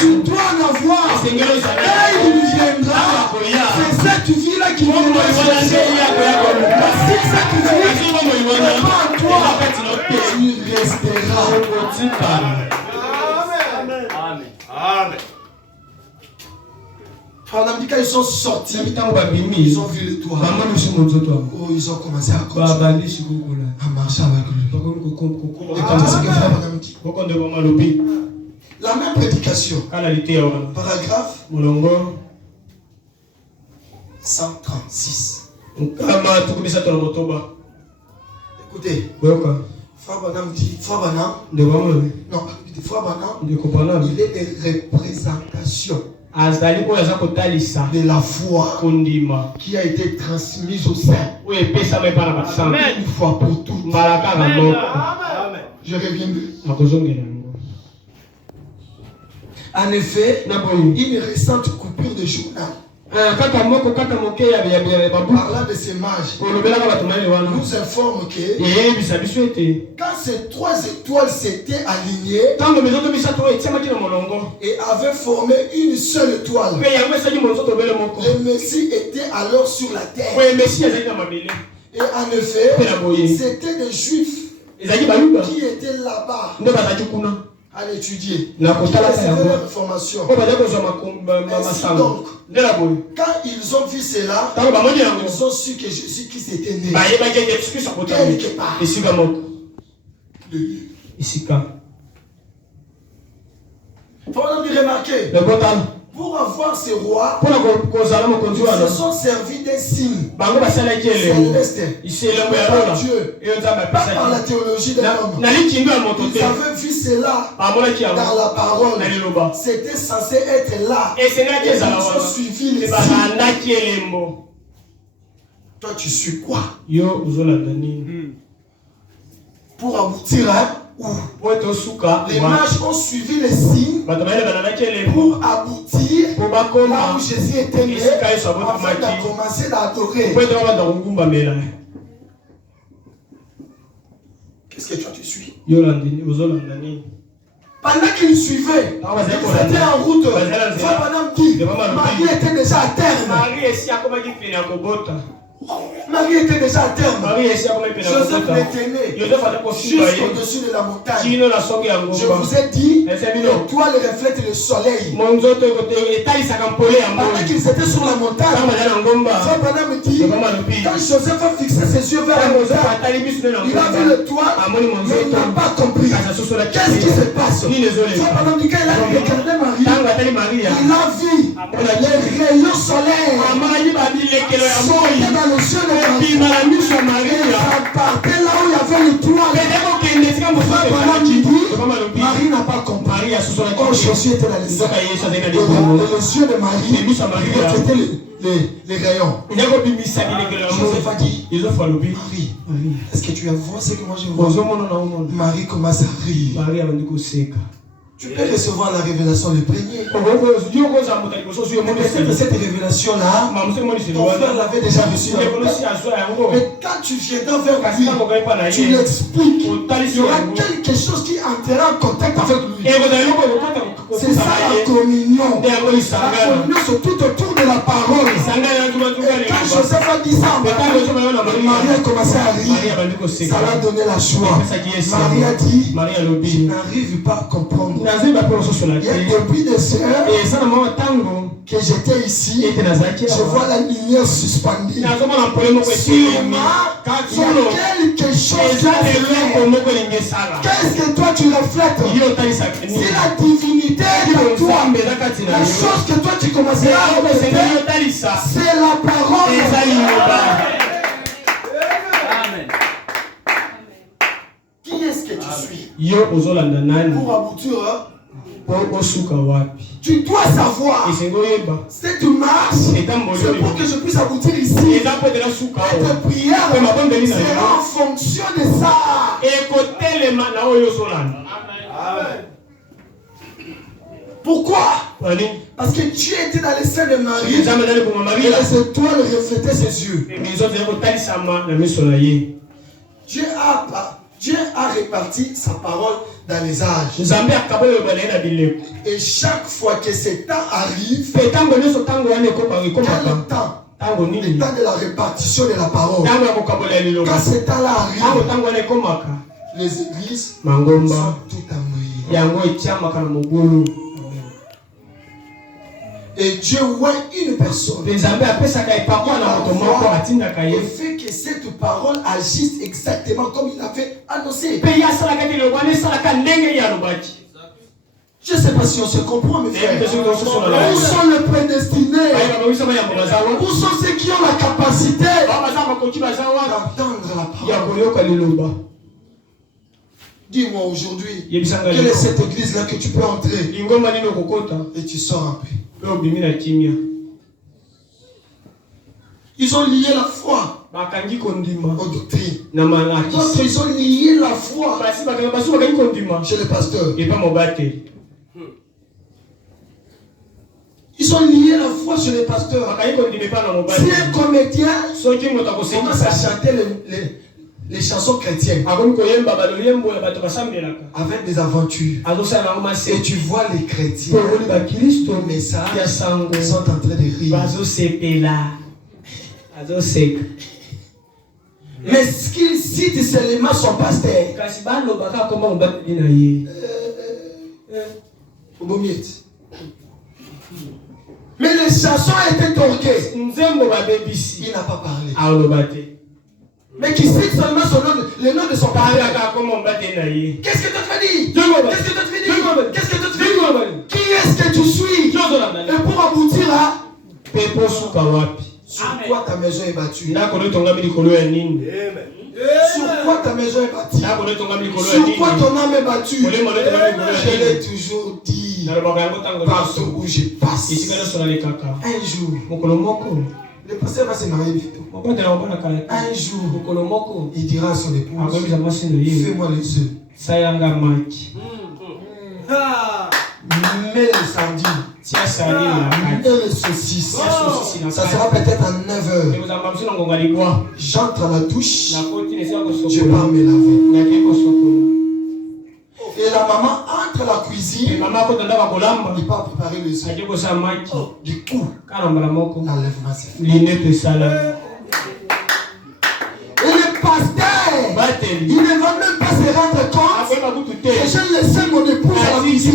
Tu dois en avoir. Et il viendra. C'est cette vie-là qui viendra chercher. Si cette vie n'est pas en toi, tu resteras. Amen. Pendant que ils sont sortis, ils ont vu le toit. Oh, ils ont commencé à marcher avec lui. Écoutez ce que Frère Branham dit. La même prédication. Paragraphe 136. Écoutez. Frère Branham dit, Frère Branham, il est des représentations de la foi qui a été transmise au sein une fois pour toutes. Je reviens. En effet, une récente coupure de journal parlant de ces mages nous informe que quand ces 3 étoiles s'étaient alignées et avaient formé une seule étoile, le Messie était alors sur la terre. Et en effet, c'était des Juifs qui étaient là-bas à l'étudier, qui recevaient leur information. Ainsi donc, quand ils ont vu cela, ils ont su que Jésus-Christ était né. Quelque part. Il faut remarquer, pour avoir ces rois, ils se sont servis d'un signe céleste, par Dieu, pas par la théologie d'un homme. Ils avaient vu cela dans la parole. C'était censé être là. Et ils ont suivi les signes. Toi, tu suis quoi? Pour aboutir à les mages ont suivi les signes pour aboutir là où Jésus était né, afin de commencer d'adorer. Qu'est-ce que toi tu suis? Pendant qu'ils suivaient, ils étaient en route. Frère Branham dit, Marie était déjà à terme. Marie était déjà à terme. Joseph l'était né jusqu'au-dessus de la montagne. Je vous ai dit, l'étoile reflète le soleil. Pendant qu'ils étaient sur la montagne, Frère Branham me dit, quand Joseph a fixé ses yeux vers la montagne, il a vu l'étoile, mais il n'a pas compris. Qu'est-ce qui se passe? Frère Branham dit, quand il a regardé Marie, il a vu les rayons solaires sortaient dans le ciel de Marie. Ça partait là où il y avait l'étoile. Frère Branham dit, Marie n'a pas compris. Oh, Jésus était dans les cieux. Et les yeux de Marie reflétaient les rayons. Joseph a dit, Marie, est-ce que tu as vu ce que moi je vois? Marie commence à rire. Tu peux recevoir la révélation le premier. Mais peut-être cette révélation-là, ton frère l'avait déjà reçue. Mais quand tu viendras vers lui, tu l'expliques. Il y aura quelque chose qui entrera en contact avec lui. C'est ça la communion. La communion, c'est tout autour de la parole. Et quand Joseph a dit ça, Marie a commencé à rire. Ça l'a donné la joie. Marie a dit, je n'arrive pas à comprendre. Il y a depuis des heures que j'étais ici, je vois la lumière suspendue. Sûrement, il y a quelque chose qui est fait. Qu'est-ce que toi tu reflètes? C'est la divinité de toi. La chose que toi tu commenceras à refléter, c'est la parole. Amen. Qui est-ce que tu suis? Pour aboutir, tu dois savoir. Si tu marches, c'est pour que je puisse aboutir ici. Et tes prières seront en fonction de ça. Amen. Pourquoi? Parce que Dieu était dans les seins de Marie. Et les étoiles reflétaient ses yeux. Dieu a réparti sa parole dans les âges. Et chaque fois que ce temps arrive, quel est le temps? Le temps de la répartition de la parole. Quand ce temps-là arrive, les églises sont toutes embrouillées. Et Dieu voit une personne. Et fait que cette parole agisse exactement comme il avait annoncé. Je ne sais pas si on se comprend, mes frères. Où sont les prédestinés? Où sont ceux qui ont la capacité d'entendre la parole? Dis-moi aujourd'hui, quelle est cette église-là que tu peux entrer et tu sors un peu? Ils ont lié la foi aux doctrines. D'autres, ils ont lié la foi chez le pasteur. Ils ont lié la foi chez les pasteurs. Si un comédien commence à chanter les chansons chrétiennes avec des aventures, et tu vois les chrétiens, le message, ils sont en train de rire. Mais ce qu'il cite seulement son pasteur. Mais les chansons étaient torquées. Il n'a pas parlé. Mais qui cite seulement son nom, le nom de son père. Qu'est-ce que tu as dit? Qu'est-ce que tu as dit? Qu'est-ce que tu as dit? Qui est-ce que tu suis? Et pour aboutir là, sur quoi ta maison est battue? Sur quoi ta maison est bâtie? Sur quoi ton âme est battue? Je l'ai toujours dit. Partout où je passe. Un jour, le pasteur va se marier bientôt. Un jour, il dira à son épouse, fais-moi les œufs. Mets les sardines. Et les saucisses. Ça sera peut-être à 9h. J'entre à la douche. Je pars me laver. Et la maman entre à la cuisine. Il part préparer les œufs. Du coup, l'enlèvement se fait. Si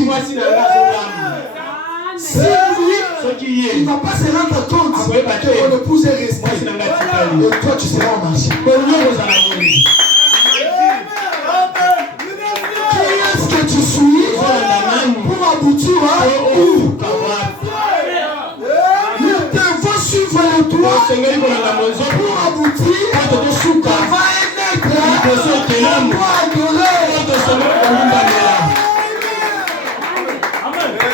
lui, il ne va pas se rendre compte que ton épouse est restée. Et toi, tu seras en marché. Qui est-ce que tu suis pour aboutir à où? Nous devons suivre le droit pour aboutir devant un être qu'on doit adorer.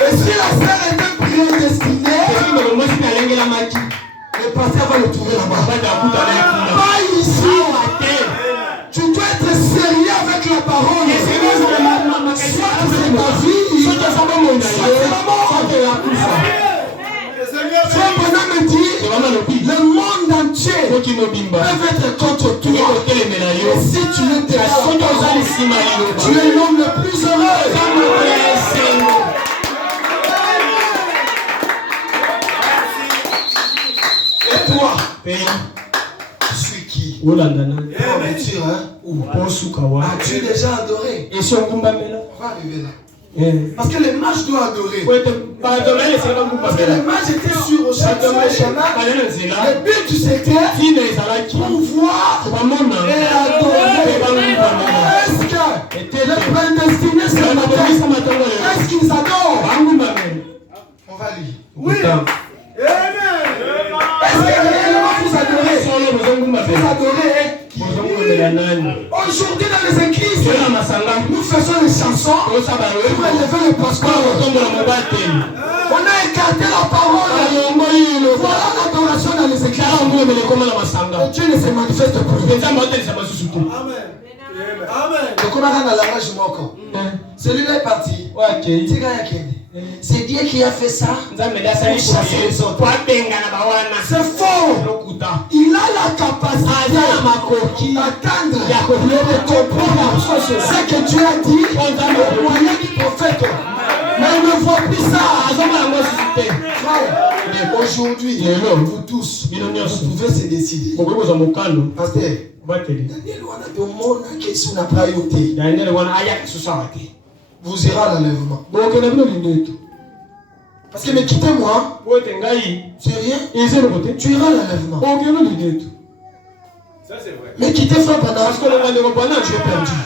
Et si la sœur était prédestinée, le pasteur va le trouver là-bas. Pas ici. Tu dois être sérieux avec la parole. Soit c'est ta vie, soit c'est la mort. Frère Bonhomme dit, le monde entier peut être contre toi. Et si tu es tu es l'homme le plus heureux. Et toi, tu suis qui? As-tu déjà adoré? On va arriver là. Parce que les mages doivent adorer. Parce que les mages étaient sur le chemin. Le but du secteur, pour voir et adorer. Est-ce que les prédestinés ce matin, est-ce qu'ils adorent? On va lire. Oui. Est-ce que réellement vous adorez? Vous adorez aujourd'hui dans les églises, nous faisons des chansons pour élever le pasteur. On a écarté la parole. Voilà l'adoration dans les églises. Et Dieu ne se manifeste plus. Celui-là est parti. C'est Dieu qui a fait ça pour chasser les autres. C'est faux. Il a la capacité d'attendre et de comprendre ce que Dieu a dit au moyen du prophète. Mais il ne voit plus ça. Aujourd'hui, vous tous, vous pouvez se décider. Pasteur, vous irez à l'enlèvement. Parce que mais quittez-moi, c'est rien. Tu iras à l'enlèvement. Ça c'est vrai. Mais quittez frère pendant parce que tu es perdu.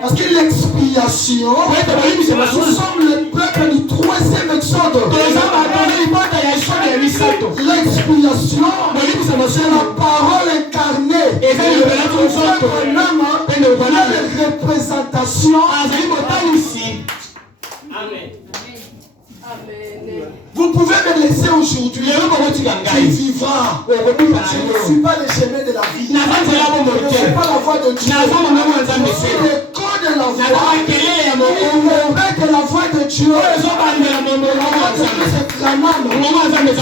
Parce que l'expiation, nous sommes le peuple du troisième exode. L'expiation, c'est la parole incarnée. Et la représentation. Amen. Vous pouvez me laisser aujourd'hui. Tu vivras. Je ne suis pas le chemin de la vie. Je ne suis pas la voix de Dieu. Je suis le corps de la voix. Il de la voix de Dieu. C'est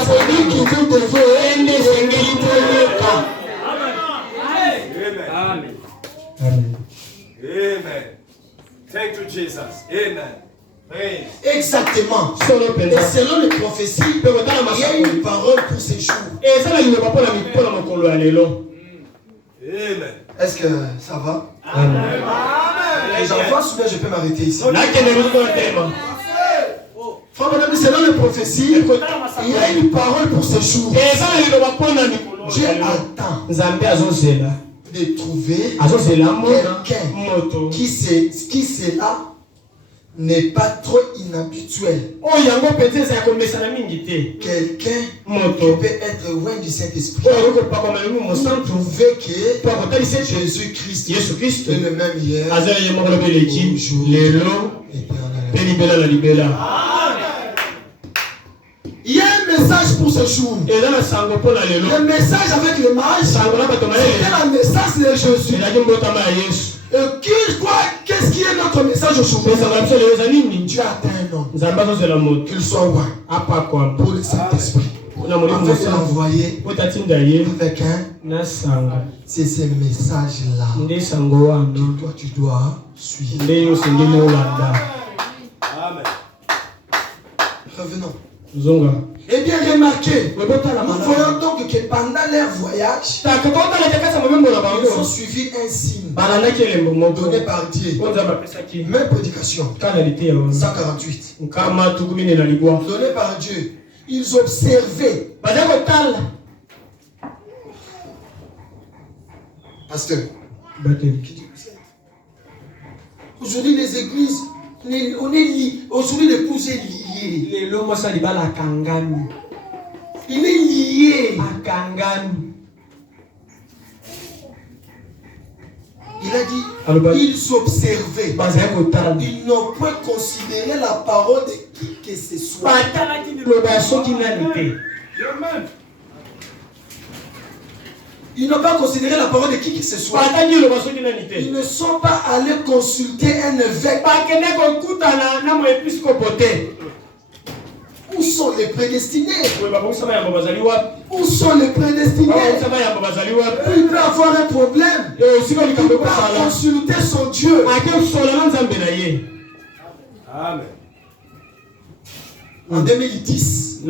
celui qui veut devenir. Amen. Amen. Thank you, Jesus. Amen. Exactement. Et selon les prophéties, il y a une parole pour ces jours. Est-ce que ça va? Amen. Les enfants, soudain, je peux m'arrêter ici. Frère, madame, selon les prophéties, il y a une parole pour ces jours. Dieu attend de trouver quelqu'un qui sera n'est pas trop inhabituel. Quelqu'un qui peut être loin du Saint-Esprit. Prouver que Jésus-Christ est le même hier, aujourd'hui, éternellement. Il y a un message pour ce jour. Le message avec le mage, c'était la naissance de Jésus. Qu'est-ce qui est notre message aujourd'hui? Dieu atteint un homme. Qu'il soit roi. Pour le Saint-Esprit. Afin de l'envoyer avec un. C'est ce message-là que toi tu dois suivre. Amen. Revenons. Eh bien, remarquez, nous voyons donc que pendant leur voyage, ils ont suivi un signe donné par Dieu. Même prédication, 148. Donné par Dieu. Ils observaient. Pasteur. Aujourd'hui, les églises, on est liés. Aujourd'hui, l'épouse est liée. Il est lié. Il a dit, ils observaient. Ils n'ont pas considéré la parole de qui que ce soit. Ils n'ont pas considéré la parole de qui que ce soit. Ils ne sont pas allés consulter un évêque. Où sont les prédestinés? Où sont les prédestinés? Il peut avoir un problème. Il peut consulter son Dieu. Amen. En 2010,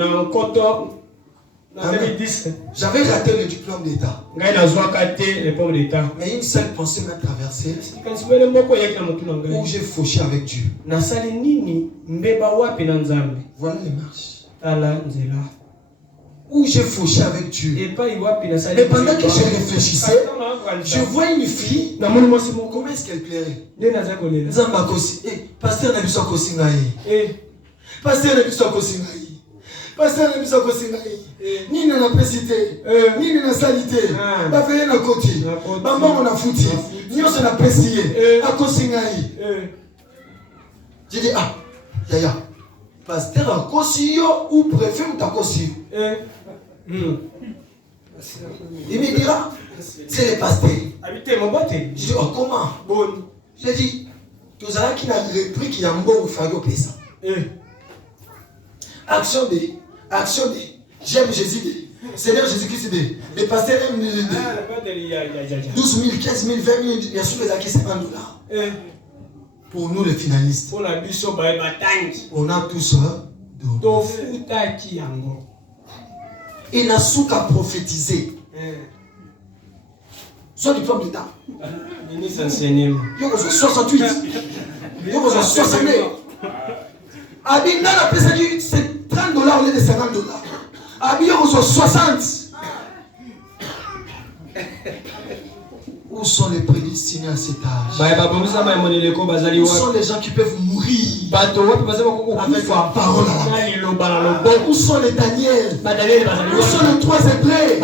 j'avais raté le diplôme d'État. Mais une seule pensée m'a traversé où j'ai fauché avec Dieu. Voilà les marches. Où j'ai fauché avec Dieu. Et pendant que je réfléchissais, je vois une fille. Comment est-ce qu'elle plairait? Pasteur Nabiso Kosingaï. Pasteur Nabiso Kosingaï. Pasteur Nabiso Kosingaï. Ni na pesité, ni na salité. Ba veille na koti. Ba mbango na futi. Nyonso na pesiye. Akosingaï. J'ai dit yaya. Pasteur Akosio ou préfet Mutakosi. Il me dira, c'est le pasteur. Je dis, comment? J'ai dit, tous ceux qui n'ont repris qui ont bon fait au pesa. Action de, j'aime Jésus. Seigneur Jésus-Christ, les pasteurs aiment 12 000, 15 000, 20 000, bien sûr, les acquis $50. Pour nous, les finalistes, on a tous il n'a su qu'à prophétiser. Soit diplôme d'État. Il y a 68. Il y a 69. Abinda la pesa du c'est $30 au lieu de $50. Abinda 60. Où sont les prédestinés à cet âge? Où sont les gens qui peuvent mourir avec la parole à la main? Où sont les Daniel? Où sont les 3 Hébreux?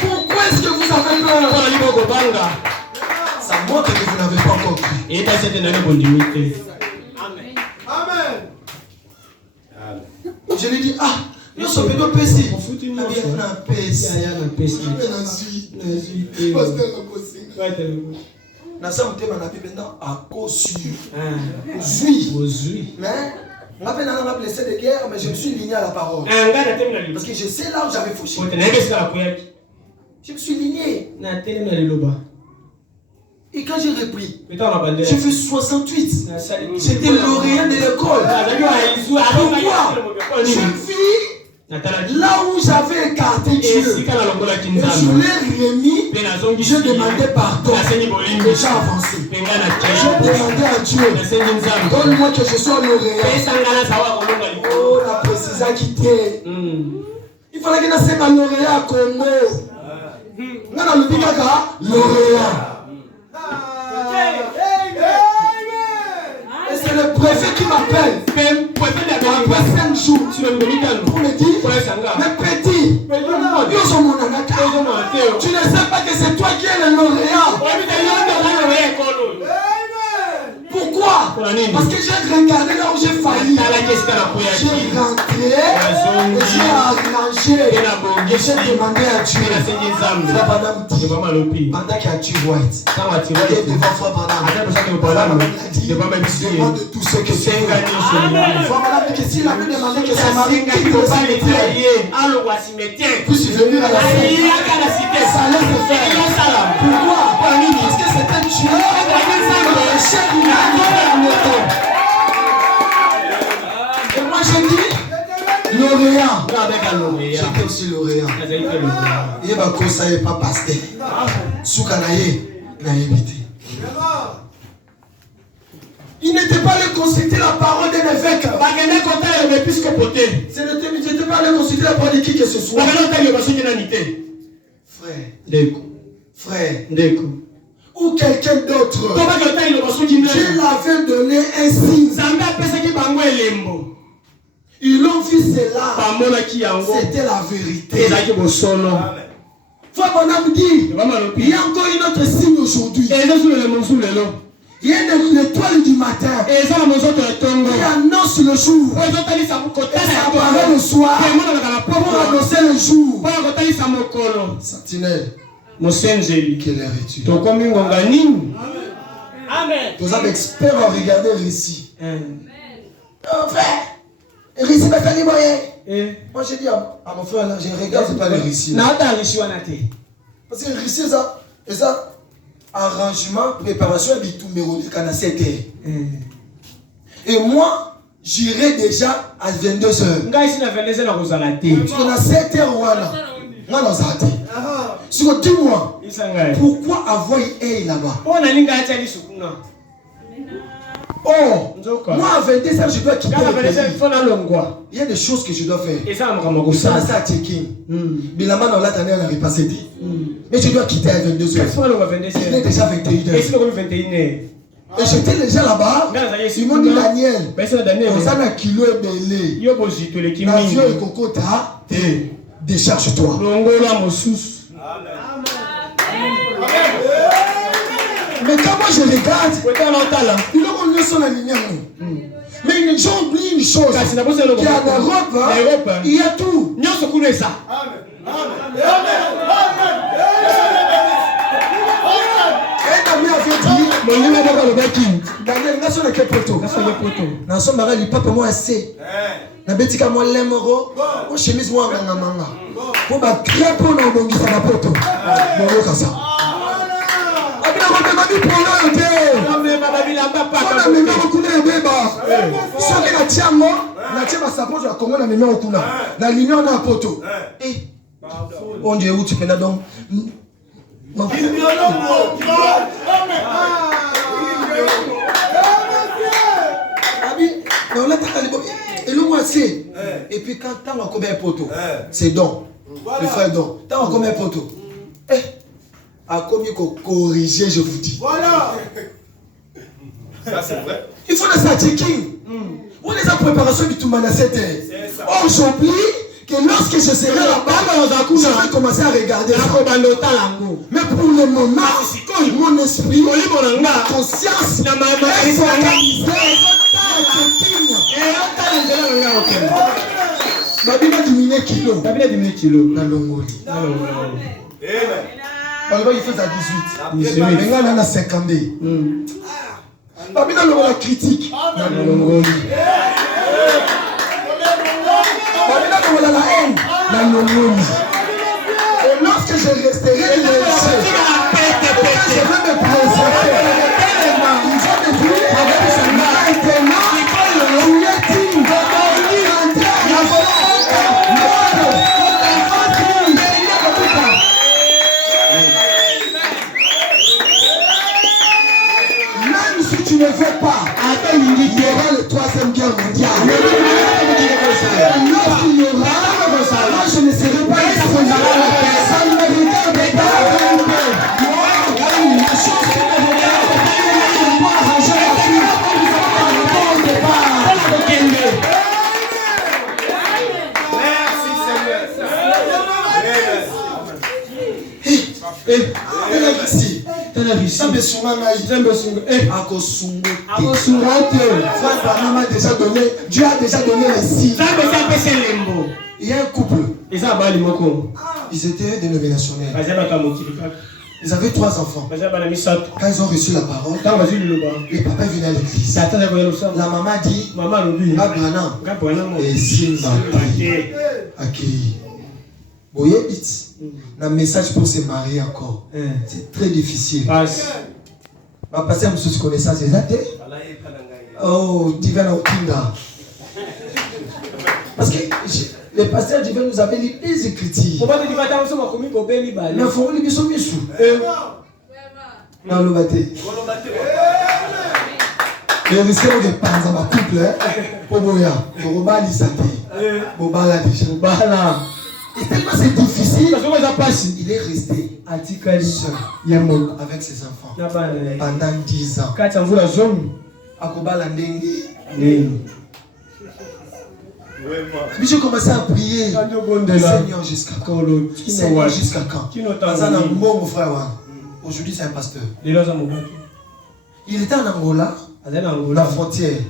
Pourquoi est-ce que vous avez peur? Ça montre que vous n'avez pas encore cru. Amen. Je lui dis, nous sommes deux PC. Mais je me suis ligné à la parole. Parce que je sais là où j'avais fauché. Je me suis ligné. Et quand j'ai repris, j'ai fait 68. J'étais lauréat de l'école. Pourquoi? Jeune fille, là où j'avais écarté Dieu, et je l'ai remis, je demandais pardon. Et j'ai avancé. Je demandais à Dieu, donne-moi que je sois lauréat. Oh, la précision a quitté. Il fallait que je sois lauréat à Congo. Non, le Bikaka, lauréat. Et c'est le préfet qui m'appelle après 5 jours pour me dire, mais petit, tu ne sais pas que c'est toi qui es le lauréat. Pourquoi? Parce que j'ai regardé là où j'ai failli. J'ai rentré et j'ai arrangé et j'ai demandé à Dieu. Pendant qu'il y a Dieu White, il est devant Frère Branham. Demande de tout ce que tu veux. Frère Branham dit que s'il avait demandé que son mari quitte le cimetière puisse venir à la cité, ça allait se faire. Pourquoi? Parce que c'était Dieu. Et moi je dis, lauréat. J'étais aussi lauréat. Il va conseiller pas pasteur. Soukanaye n'a invité. Il n'était pas allé consulter la parole d'un évêque. C'est le thème, il n'était pas allé consulter la parole de qui que ce soit. Frère. Ou quelqu'un d'autre. Dieu l'avait donné un signe. Ils l'ont vu cela. C'était la vérité. Frère Bonhomme dit, il y a encore une autre signe aujourd'hui. Il y a l'étoile du matin qui annonce le jour. Et ça apparaît le soir pour annoncer le jour. Sentinelle. Quelle heure es-tu? Amen. Vous êtes experts en regarder le récit. Frère, le récit m'a fait les moyens. Moi j'ai dit à mon frère là, je regarde, c'est pas le récit. Parce que le récit, ça, arrangement, préparation, et tout à 7 heures. Et moi, j'irai déjà à 22h. Parce qu'on a 7 heures, voilà. Moi, non, ça a été. Sur dis-moi, pourquoi avoir un là-bas? Oh, moi à 22h, je dois quitter le pays. Il y a des choses que je dois faire. Ça, c'est à check-in. Bilaman, on l'a tanné, on n'arrive pas à s'aider. Mais je dois quitter à 22h. Il est déjà 21h. Et j'étais déjà là-bas. Ils m'ont dit Daniel, on a un kilo et belé. L'avion est cocota. Décharge-toi. Mais quand moi je regarde, ils ont mis sur la lumière. Mais ils ont oublié une chose. Il y a en Europe, il y a tout. Un ami avait dit, Daniel, nous sommes quel poteau? Nous sommes mariés, le papa moi assez. Na betika moi lemoro, moi chemise moi manga. Pour ma crêpe on a bongi ça na poto. Bon comme ça. Abina ko ma bi polo yote. Non mais ma babila papa. On a même ko kuna beba. Soki na tiamo, na tiama sapo ya Congo na même ko kuna. Na l'union na poto. Eh. On Dieu où tu peux là donc. Et le mois c'est. Et puis quand t'as encore un poteau, c'est donc. Le frère donc. T'as encore un poteau. Eh. À combien qu'on corriger, je vous dis. Voilà. Ça c'est vrai. Il faut les checking. On les a préparation du tout à 7 heures. Oh, j'oublie que lorsque je serai là-bas, je vais commencer à regarder. Mais pour le moment, mon esprit, ma conscience, est focalisée. Babila diminué kilo. Dans l'ongoli. Il fait à 18. Mais là, on a 50. Babila la critique. Dans l'ongoli. Babila la haine. Dans l'ongoli. Et lorsque je resterai je vais me présenter. Ils vont me dire, maintenant, même si tu ne veux pas, il y aura le 3e guerre mondiale. Lorsqu'il y aura, moi je ne serai pas ici. Ça ne me regarde pas. La chose qui me regarde, c'est pas arranger la vie. Dieu a déjà donné les signes. Il y a un couple. Ils étaient dénominationnels. Ils avaient 3 enfants. Quand ils ont reçu la parole, les papas venaient à l'église. La maman dit et Simba accueilli. Un message pour se marier encore. C'est très difficile. Va passer à une connaissance. Oh, divin Okinda. Parce que Les pasteurs divins nous avaient lu les Écritures. Mais il faut lire son bisou. Dans le bâté. Les risques de pas dans ma couple, pour Boya, pour Bali Santé, pour Baladi, pour Bala. Et tellement c'est difficile, il est resté seul avec ses enfants pendant 10 ans. À Kobala Ndengi. Puis j'ai commencé à prier. Seigneur, jusqu'à quand? Seigneur, jusqu'à quand? Mon frère, aujourd'hui c'est un pasteur. Il était en Angola, la frontière.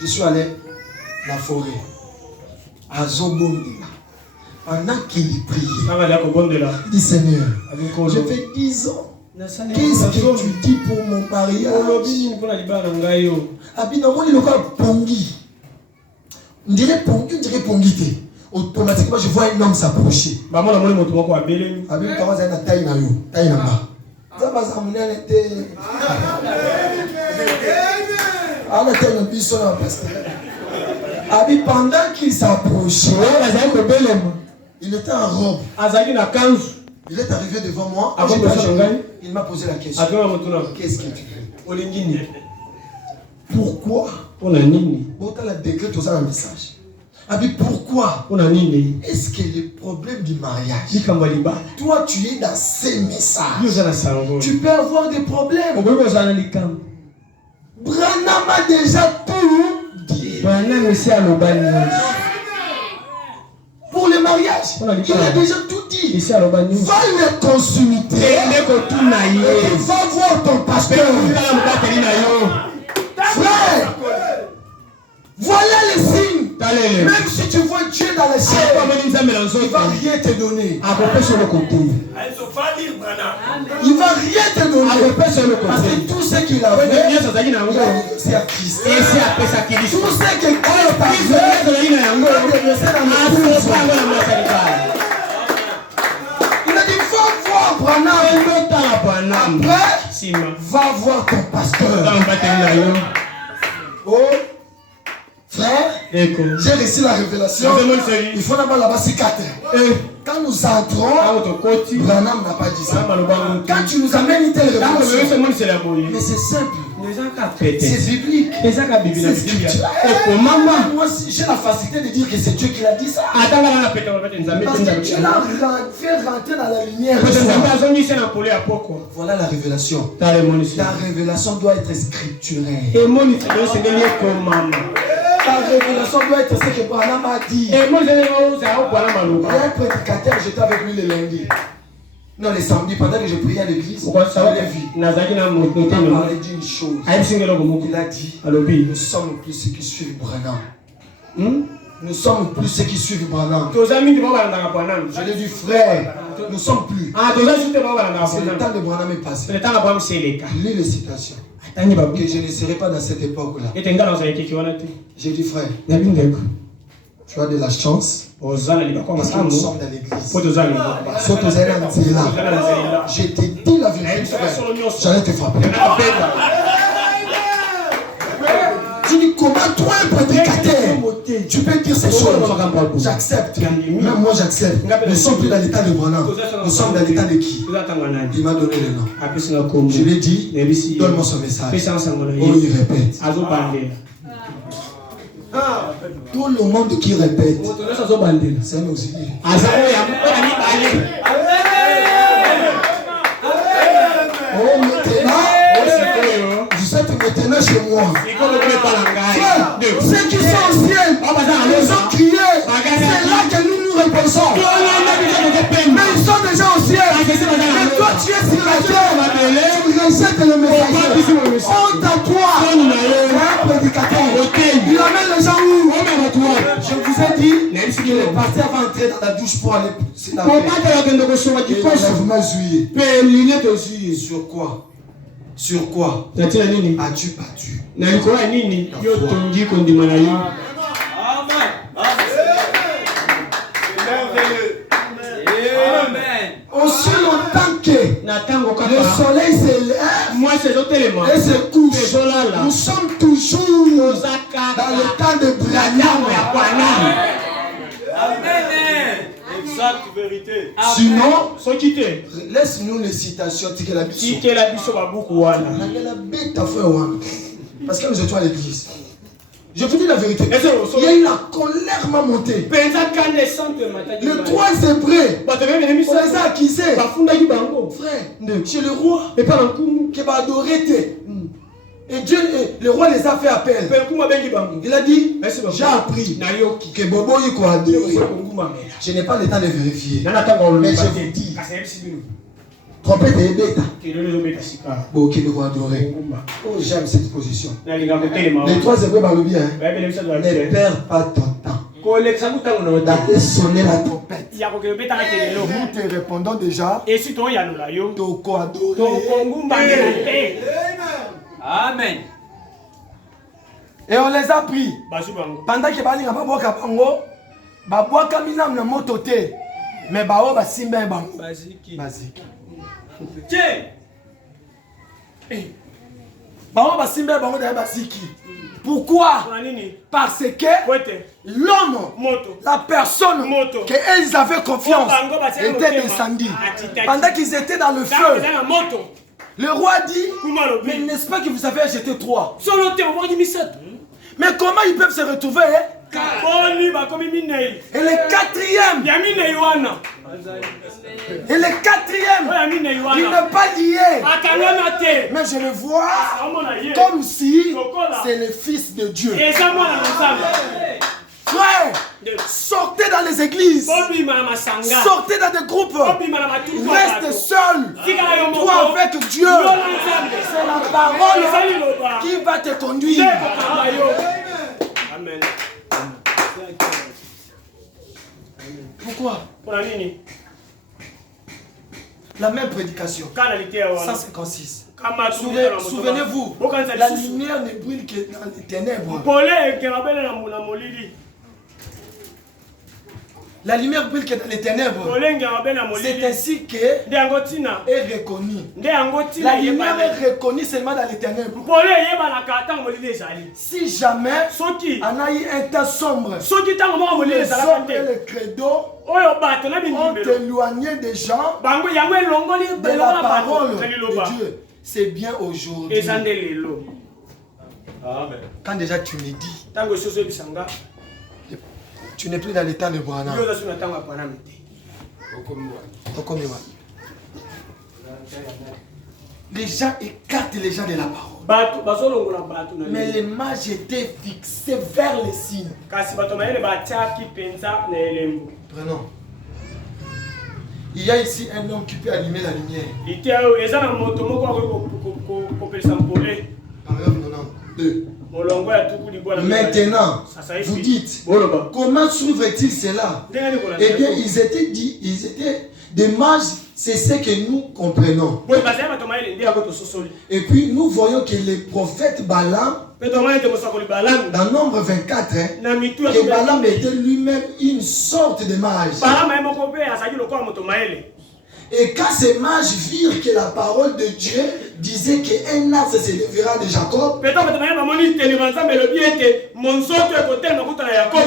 Je suis allé dans la forêt. À Zobondela. Pendant qu'il priait, il dit Seigneur, je fais 10 ans. Qu'est-ce que tu dis pour mon mariage? On dirait Pongi. Automatiquement, je vois un homme s'approcher. Pendant qu'il s'approchait, il était en robe. Il est arrivé devant moi. Il m'a posé la question. Qu'est-ce que tu veux? Pourquoi? Pourquoi est-ce que le problème du mariage, toi tu es dans ces messages, tu peux avoir des problèmes. Branham a déjà tout dit. Pour le mariage, il a déjà tout dit. Va le consulter. Va voir ton pasteur. Frère, voilà les signes. Même si tu vois Dieu dans les cieux, il ne va rien te donner. Il ne va rien te donner. Parce que tout ce qu'il a fait, c'est à Christ. Tout ce que Christ a fait, il a dit, va voir Branham. Après, va voir ton pasteur. Oh, frère, j'ai reçu la révélation. Il faut d'abord là-bas c'est 4. Quand nous entrons, Branham n'a pas dit ça. Quand tu nous amènes une telle révélation, mais c'est simple. C'est biblique. C'est scriptural. Moi, j'ai la facilité de dire que c'est Dieu qui l'a dit ça. Parce que tu l'as fait rentrer dans la lumière. Voilà la révélation. La révélation doit être scripturelle. La révélation doit être ce que Branham a dit. Il y a un prédicateur, j'étais avec lui le lundi. Non, le samedi, pendant que je priais à l'église, il a parlé d'une chose. Il a dit, nous sommes plus ceux qui suivent Branham. Nous sommes plus ceux qui suivent Branham. Je lui ai dit, frère, nous sommes plus. Parce que le temps de Branham est passé. Lis les citations. Que je ne serai pas dans cette époque-là. J'ai dit, frère, tu as de la chance. Parce que nous sommes dans l'église. Je te dis la vérité, frère. J'allais te frapper. Tu dis comment toi un prédicateur, tu peux dire ces choses. J'accepte. Même moi j'accepte. Nous ne sommes plus dans l'état de Branham. Nous sommes dans l'état de qui? Il m'a donné le nom. Je lui ai dit, donne-moi son message. Oh, il répète. Tout le monde qui répète, c'est un auxiliaire. Oh, maintenant, vous êtes maintenant chez moi. Frère, ceux qui sont au ciel, ils ont crié. C'est là que nous répondons. Mais ils sont déjà au ciel. Mais toi, tu es sur la terre. Tu rejettes le message. Honte à toi. Un prédicateur. Il amène les gens où? Je vous ai dit, il est parti avant d'entrer dans la douche pour aller. Vous m'avez joué. Sur quoi? Sur quoi as-tu battu? Aussi longtemps que Le soleil se lève et se couche. Nous sommes toujours dans le temps de Branham. Exact, vérité. Sinon, laisse-nous les citations. Parce que nous étions à l'église. Je vous dis la vérité. Il y a eu la colère m'a monté. Les 3 Hébreux, on les a accusés. Frère, chez le roi, qui va adorer. Et Dieu, le roi les a fait appel. Il a dit, j'ai appris que Bobo Yiko a adoré. Je n'ai pas le temps de vérifier. Mais je vous dis, trompette et bêta. Bon, qui va adorer. Oh, j'aime cette position. Les 3 Hébreux parlent bien. Ne perds pas ton temps. D'aller sonner la trompette. Nous te répondons déjà. Toko adoré. Amen. Et on les a pris. Pendant que Bali n'a pas boire Kapango, Baboua Kaminam n'a mototé. Mais Bao va simba bango. Basique. Tiens. Bao va simba bango d'ailleurs basique. Pourquoi? Parce que l'homme, la personne qu'ils avaient confiance était descendu. Pendant qu'ils étaient dans le feu. Le roi dit, mais n'est-ce pas que vous avez jeté 3? Mais comment ils peuvent se retrouver? Et le 4e, il n'est pas lié. Mais je le vois comme si c'est le Fils de Dieu. Frère, sortez dans les églises, sortez dans des groupes, reste seul, toi avec Dieu. C'est la parole qui va te conduire. Amen. Pourquoi? La même prédication. 156. Souvenez-vous, la lumière ne brille que dans les ténèbres. La lumière brille que dans les ténèbres. C'est ainsi que est reconnu. La lumière est reconnue seulement dans les ténèbres. Si jamais on a eu un temps sombre, les hommes et les credos ont éloigné des gens de la parole de Dieu. C'est bien aujourd'hui. Quand déjà tu me dis, tu n'es plus dans l'état de Branham. Les gens écartent les gens de la parole. Mais les mages étaient fixés vers les signes. Prenons. Il y a ici un homme qui peut allumer la lumière. Paragraphe 92. Maintenant, vous dites, comment s'ouvre-t-il cela? Eh bien, ils étaient des mages, c'est ce que nous comprenons. Et puis, nous voyons que les prophètes Balaam, dans Nombre 24, que Balaam était lui-même une sorte de mage. Et quand ces mages virent que la parole de Dieu disait qu'un arbre se lèvera de Jacob,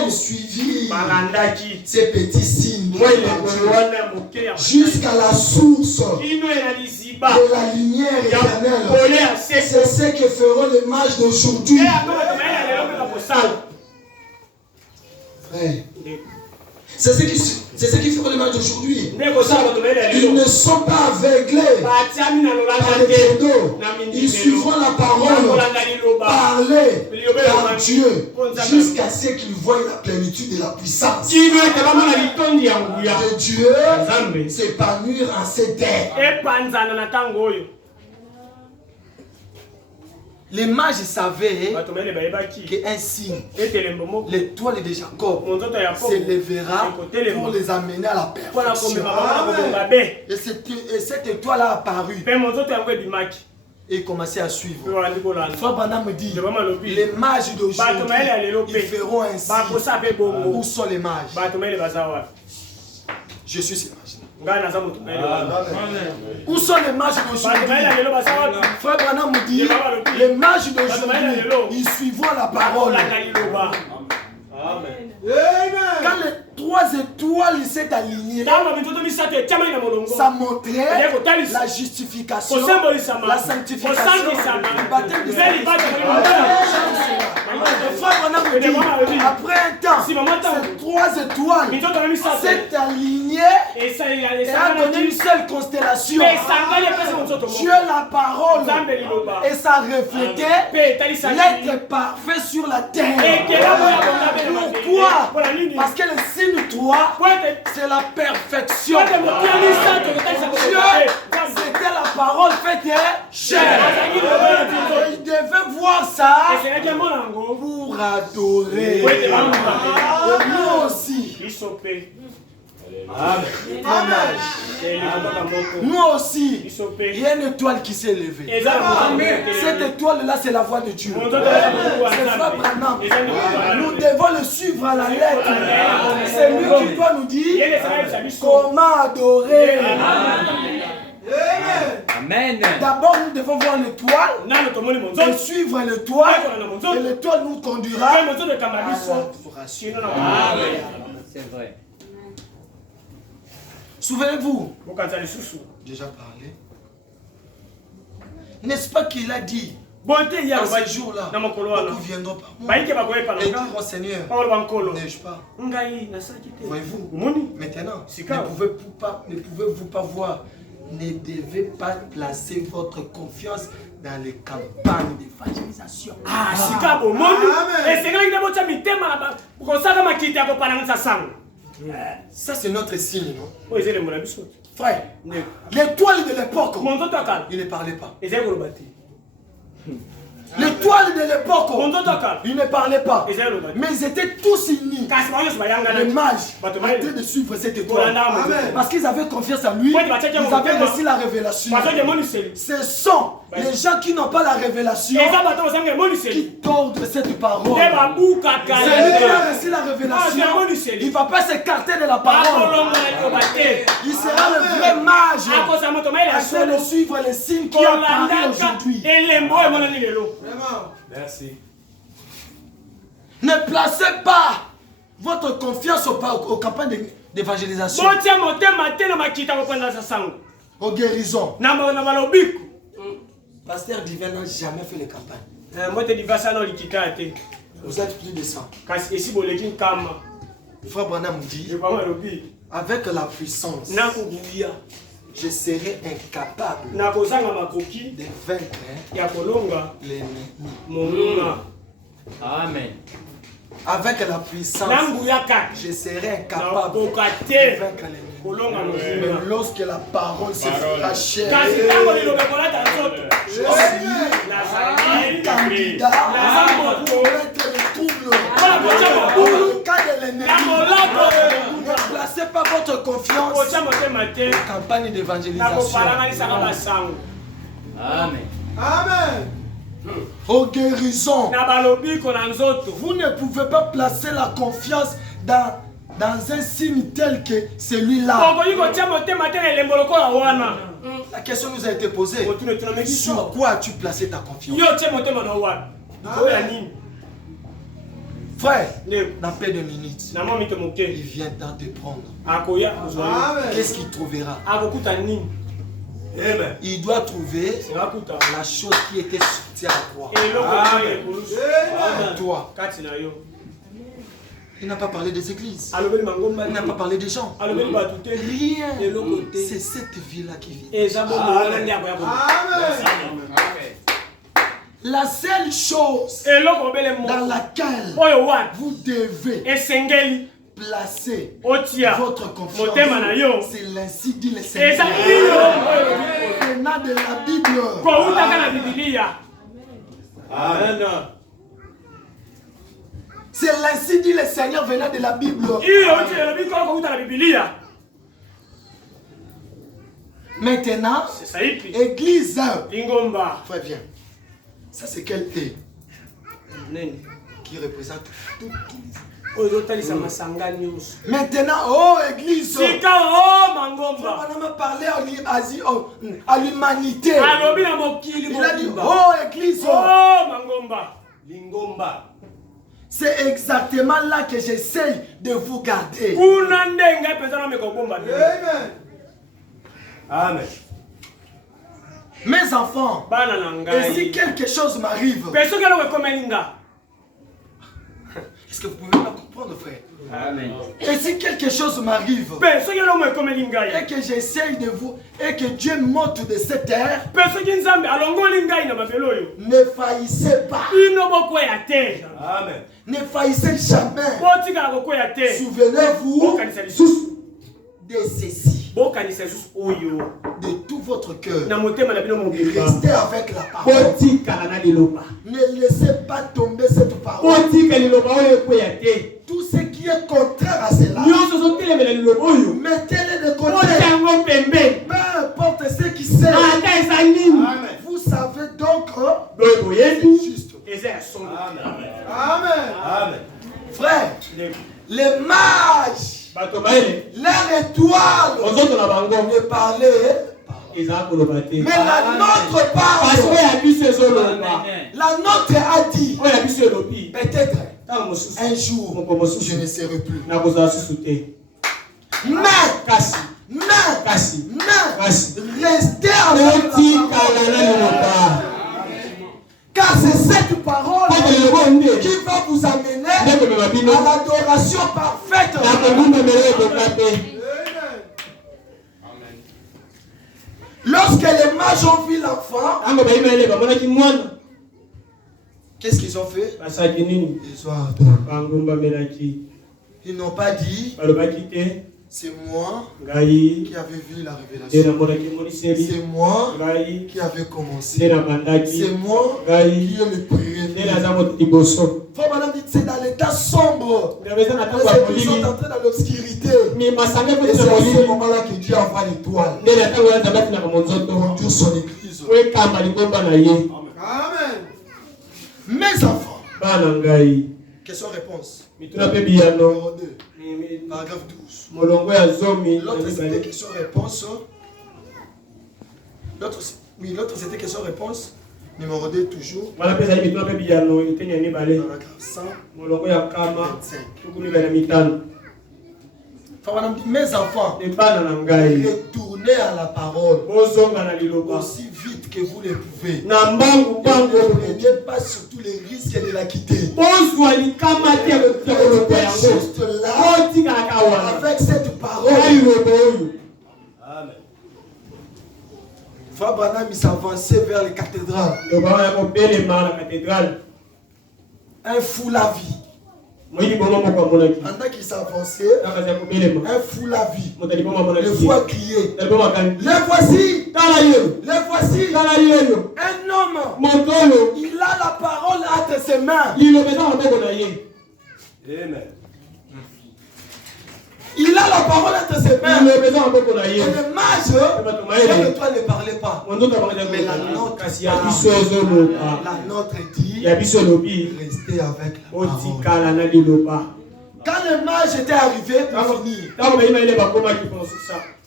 ils suivirent ces petits signes jusqu'à la source de la lumière éternelle. C'est ce que feront les mages d'aujourd'hui. Frère, c'est ce qui feront les mages d'aujourd'hui. Ils ne sont pas aveuglés par les credos. Ils suivront la parole parlée par Dieu jusqu'à ce qu'ils voient la plénitude de la puissance de Dieu s'épanouir en ces terres. Les mages savaient qu'un signe, l'étoile de Jacob, s'élèvera pour les amener à la perfection. Et cette étoile a apparu et commençait à suivre. Frère Branham me dit, les mages d'aujourd'hui, ils feront ainsi. Où sont les mages? Je suis ces mages. Où sont les mages d'aujourd'hui? Frère Branham me dit, les mages d'aujourd'hui, ils suivront la parole. Amen. Quand les 3 étoiles s'est alignées, ça montrait la justification, la sanctification, le baptême de après un temps, ces 3 étoiles s'est alignées et a donné une seule constellation. Dieu la parole et ça reflétait l'être parfait sur la terre. Pourquoi? Parce que le signe 3, c'est la perfection. Dieu, c'était la parole faite chair. Il devait voir ça pour adorer. Et nous aussi. Nous aussi, il y a une étoile qui s'est levée. Cette étoile-là, c'est la voix de Dieu. C'est Frère Branham. Nous devons le suivre à la lettre. C'est lui qui doit nous dire comment adorer. Amen. D'abord, nous devons voir l'étoile et suivre l'étoile. Et l'étoile nous conduira à l'adoration. C'est vrai. Souvenez-vous, déjà parlé. N'est-ce pas qu'il a dit dans ces jours-là, beaucoup viendront par moi et diront Seigneur, n'ai-je pas? Voyez-vous, maintenant, ne pouvez-vous pas voir, ne devez pas placer votre confiance dans les campagnes d'évangélisation. Ça c'est notre signe, non? Frère, l'étoile de l'époque, il ne parlait pas. L'étoile de l'époque, il ne parlait pas. Mais ils étaient tous unis. Les mages en train de suivre cette étoile. Parce qu'ils avaient confiance en lui. Ils avaient reçu la révélation. Ce sont les gens qui n'ont pas la révélation qui tordent cette parole. Celui qui a reçu la révélation, il ne va pas s'écarter de la parole. Il sera le vrai mage. Afin de suivre les signes qui apparaissent aujourd'hui. Merci. Ne placez pas votre confiance aux campagnes d'évangélisation, aux guérisons. Pasteur Divin n'a jamais fait les campagnes. Vous êtes plus de ça. Frère Branham dit, avec la puissance, je serai incapable de vaincre l'ennemi. Amen. Avec la puissance, je serai incapable de vaincre l'ennemi. Mais lorsque la parole se fera chair, je suis un candidat pour mettre le trouble pour le cas de l'ennemi. Ne placez pas votre confiance aux campagnes d'évangélisation. Amen. Amen. Aux guérisons. Vous ne pouvez pas placer la confiance dans un signe tel que celui-là. La question nous a été posée. Sur quoi as-tu placé ta confiance? Frère, dans peu de minutes, il viendra te prendre. Qu'est-ce qu'il trouvera? Il doit trouver la chose qui était sortie à la croix. Toi. Il n'a pas parlé des églises. Il n'a pas parlé des gens. Rien. C'est cette vie-là qui vient. La seule chose dans laquelle vous devez placer votre confiance, c'est l'ainsi dit le Seigneur. Venant de la Bible. Amen. C'est l'ainsi dit le Seigneur venant de la Bible. Maintenant, Église. Frère, viens. Ça c'est quel thé qui représente toute l'Église. Maintenant, oh église, Sika oh mangomba. on a parlé à l'humanité. Alobi na mokili Il a dit, mobimba. oh église, Oh mangomba. Lingomba. c'est exactement là que j'essaye de vous garder. Kuna ndenga pesa na mekobomba. Amen. Amen. Mes enfants, Bana na et si ngai. quelque chose m'arrive, Peso kelo wekomelinga. est-ce que vous pouvez pas comprendre, frère? Amen. Et si quelque chose m'arrive, Peso kelo wekomelinga. et que j'essaye de vous, et que Dieu monte de cette terre, Peso kinzambe alongoli ngai na mabelo yo. ne faillissez pas. Ino boko ya te. Amen. Ne faillissez jamais. Botika boko ya te. Souvenez-vous Bokanisa lisusu. de ceci, Bokanisa lisusu oyo. de tout votre cœur. Na motema na bino mobimba. Restez avec la parole. Ne laissez pas tomber cette parole. Tout ce qui est contraire à cela, mettez-les de côté. Peu importe ce qui c'est. Vous savez donc c'est juste. Amen. Amen. Frère, les mages, leur étoile ne parlait, mais la nôtre parle. La nôtre a dit, peut-être un jour, je ne serai plus. Mais, restez avec la parole. Car c'est cette parole qui va vous amener à l'adoration parfaite. Lorsque les mages ont vu l'enfant, qu'est-ce qu'ils ont fait? Ils ont adoré. Ils n'ont pas dit, c'est moi qui avais vu la révélation. C'est moi qui avais commencé. C'est moi qui ai le premier. Frère, madame dit, c'est dans l'état sombre. Ils sont entrés dans l'obscurité. Et c'est à ce moment-là que Dieu envoie l'étoile pour conduire son église. Amen. Mes enfants. Question-réponse. Numéro 2. Paragraphe 12. L'autre c'était question-réponse. L'autre c'était question-réponse. Numéro 2 toujours. Paragraphe 125. Mes enfants, retournez à la parole aussi vite que vous le pouvez. Ne prenez pas surtout les risques de la quitter. Juste là, avec cette parole. Amen. Frère Branham s'avançait vers les cathédrales. Un fou la vie. Pendant qu'il s'avançait, un fou la vie. Le fou a crié. Les voici. Les voici. Un homme. Il a la parole entre ses mains. Amen. Il a la parole entre ses mains. Et le mage, toi ne parlais pas. Mais la nôtre dit, restez avec la parole. Quand le mage était arrivé pour finir,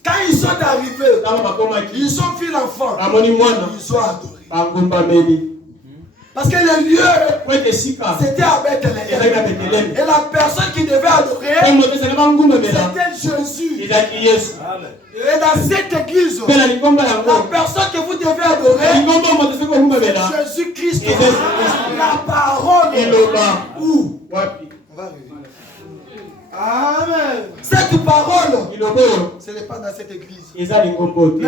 quand ils sont arrivés, ils ont vu l'enfant, ils ont adoré. Parce que le lieu, c'était à Bethléem. Et la personne qui devait adorer, c'était Jésus. Et dans cette église, la personne que vous devez adorer, c'est Jésus-Christ. La parole. Où? On va arriver. Amen. Cette parole, ce n'est pas dans cette église. Mais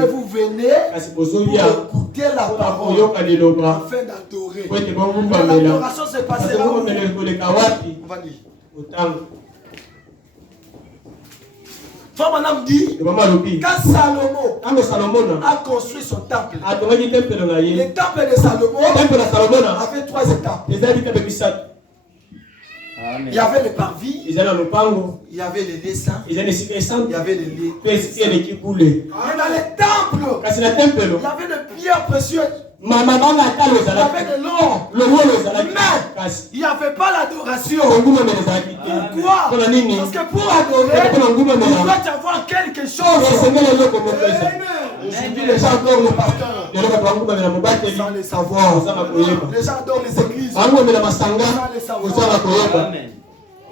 vous venez pour écouter la parole afin d'adorer. L'adoration s'est passée là. On va lire. Frère Madame dit, quand Salomon a construit son temple, le temple de Salomon avait 3 étapes. Il y avait le parvis, il y avait les laits saints, il y avait les laits. Et dans les temples, il y avait des pierres précieuses, il y avait de l'or. Mais Il n'y avait pas l'adoration. nguma mbele ezalaki te. Pourquoi? Mpona nini? Parce que pour adorer, Mpona nguma il mbele doit y avoir quelque chose. esengeli eloko moko eza. Aujourd'hui les gens adorent le pasteur. lelo bato banguma mbele mobateli Sans le savoir. ozanga koyeba. Les gens adorent les églises. banguma mbele masanga ozanga koyeba. Amen.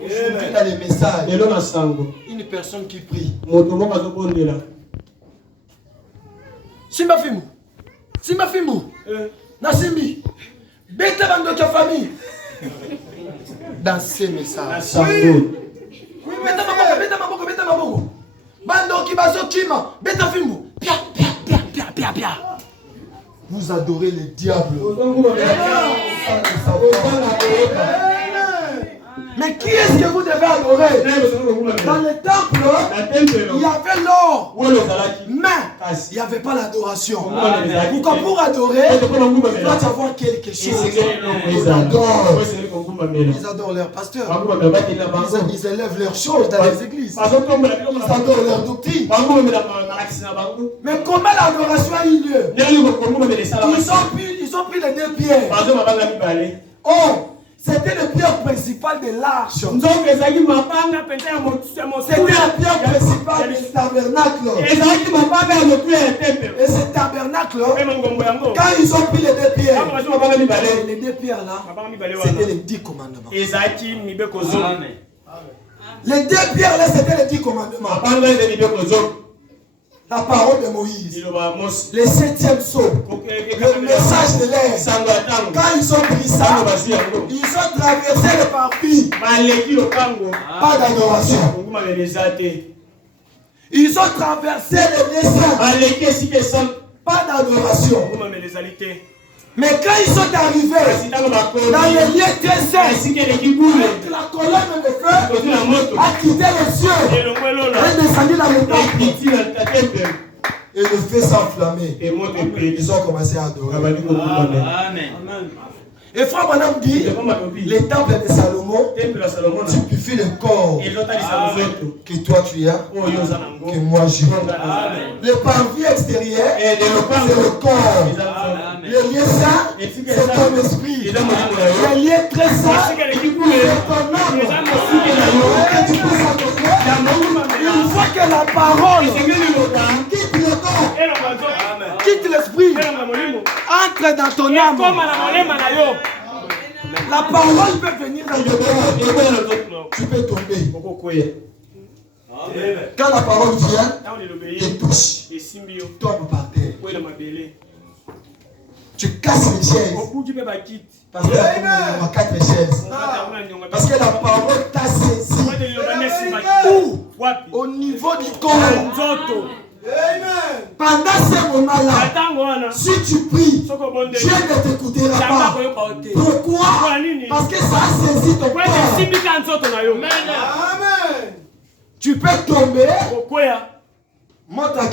Aujourd'hui, dans les messages, lelo na sango une personne qui prie. moto moko azobondela Simba Fimbu. Simba Fimbu. Nasimbi. Bête bandoka famille. Dans ces messages. sango Bête maboko. Bandoki bazo kima. Bête Fimbu. Pia. Vous adorez le diable. ozonguma mbele ozanga koyeba. Mais qui est-ce que vous devez adorer? Dans le temple, il y avait l'or. Mais il n'y avait pas l'adoration. Pourquoi? Pour adorer, il doit y avoir quelque chose. Ils adorent leur pasteur. Ils élèvent leurs choses dans les églises. Ils adorent leur doctrine. Mais comment l'adoration a eu lieu? Ils ont pris les deux pierres. Oh! C'était le pierre principal de l'arche. C'était la pierre principale du tabernacle. Et ce tabernacle, quand ils ont pris les deux pierres là, c'était les 10 commandements. Amen. Les deux pierres là, c'était les 10 commandements. La parole de Moïse, le 7e sceau, le message de l'air. Quand ils ont pris ça, ils ont traversé le parvis. Pas d'adoration. Ils ont traversé le dessin. Pas d'adoration. Mais quand ils sont arrivés dans le lieu très saint, la colonne de feu a quitté les cieux et descendu dans le temple. Et le feu s'enflammait. Ils ont commencé à adorer. Amen. Et frère Branham dit, le temple de Salomon typifie le corps que toi tu as, que moi j'ai. Le parvis extérieur, c'est le corps. Le lieu saint, c'est ton esprit. Le lieu très saint, c'est ton âme. Et tu peux s'adorer. Une fois que la parole quitte le corps, quitte l'esprit, entre dans ton âme. La parole peut venir dans le corps. Tu peux tomber. Quand la parole vient, te touche, tombe par terre. Tu casses les chaises. Parce que y a 4 chaises. Parce que la parole t'a saisi. Au niveau du corps. Pendant ce moment-là, si tu pries, Dieu ne t'écoutera pas. Pourquoi? Parce que ça a saisi ton corps. Amen. Tu peux tomber. Monte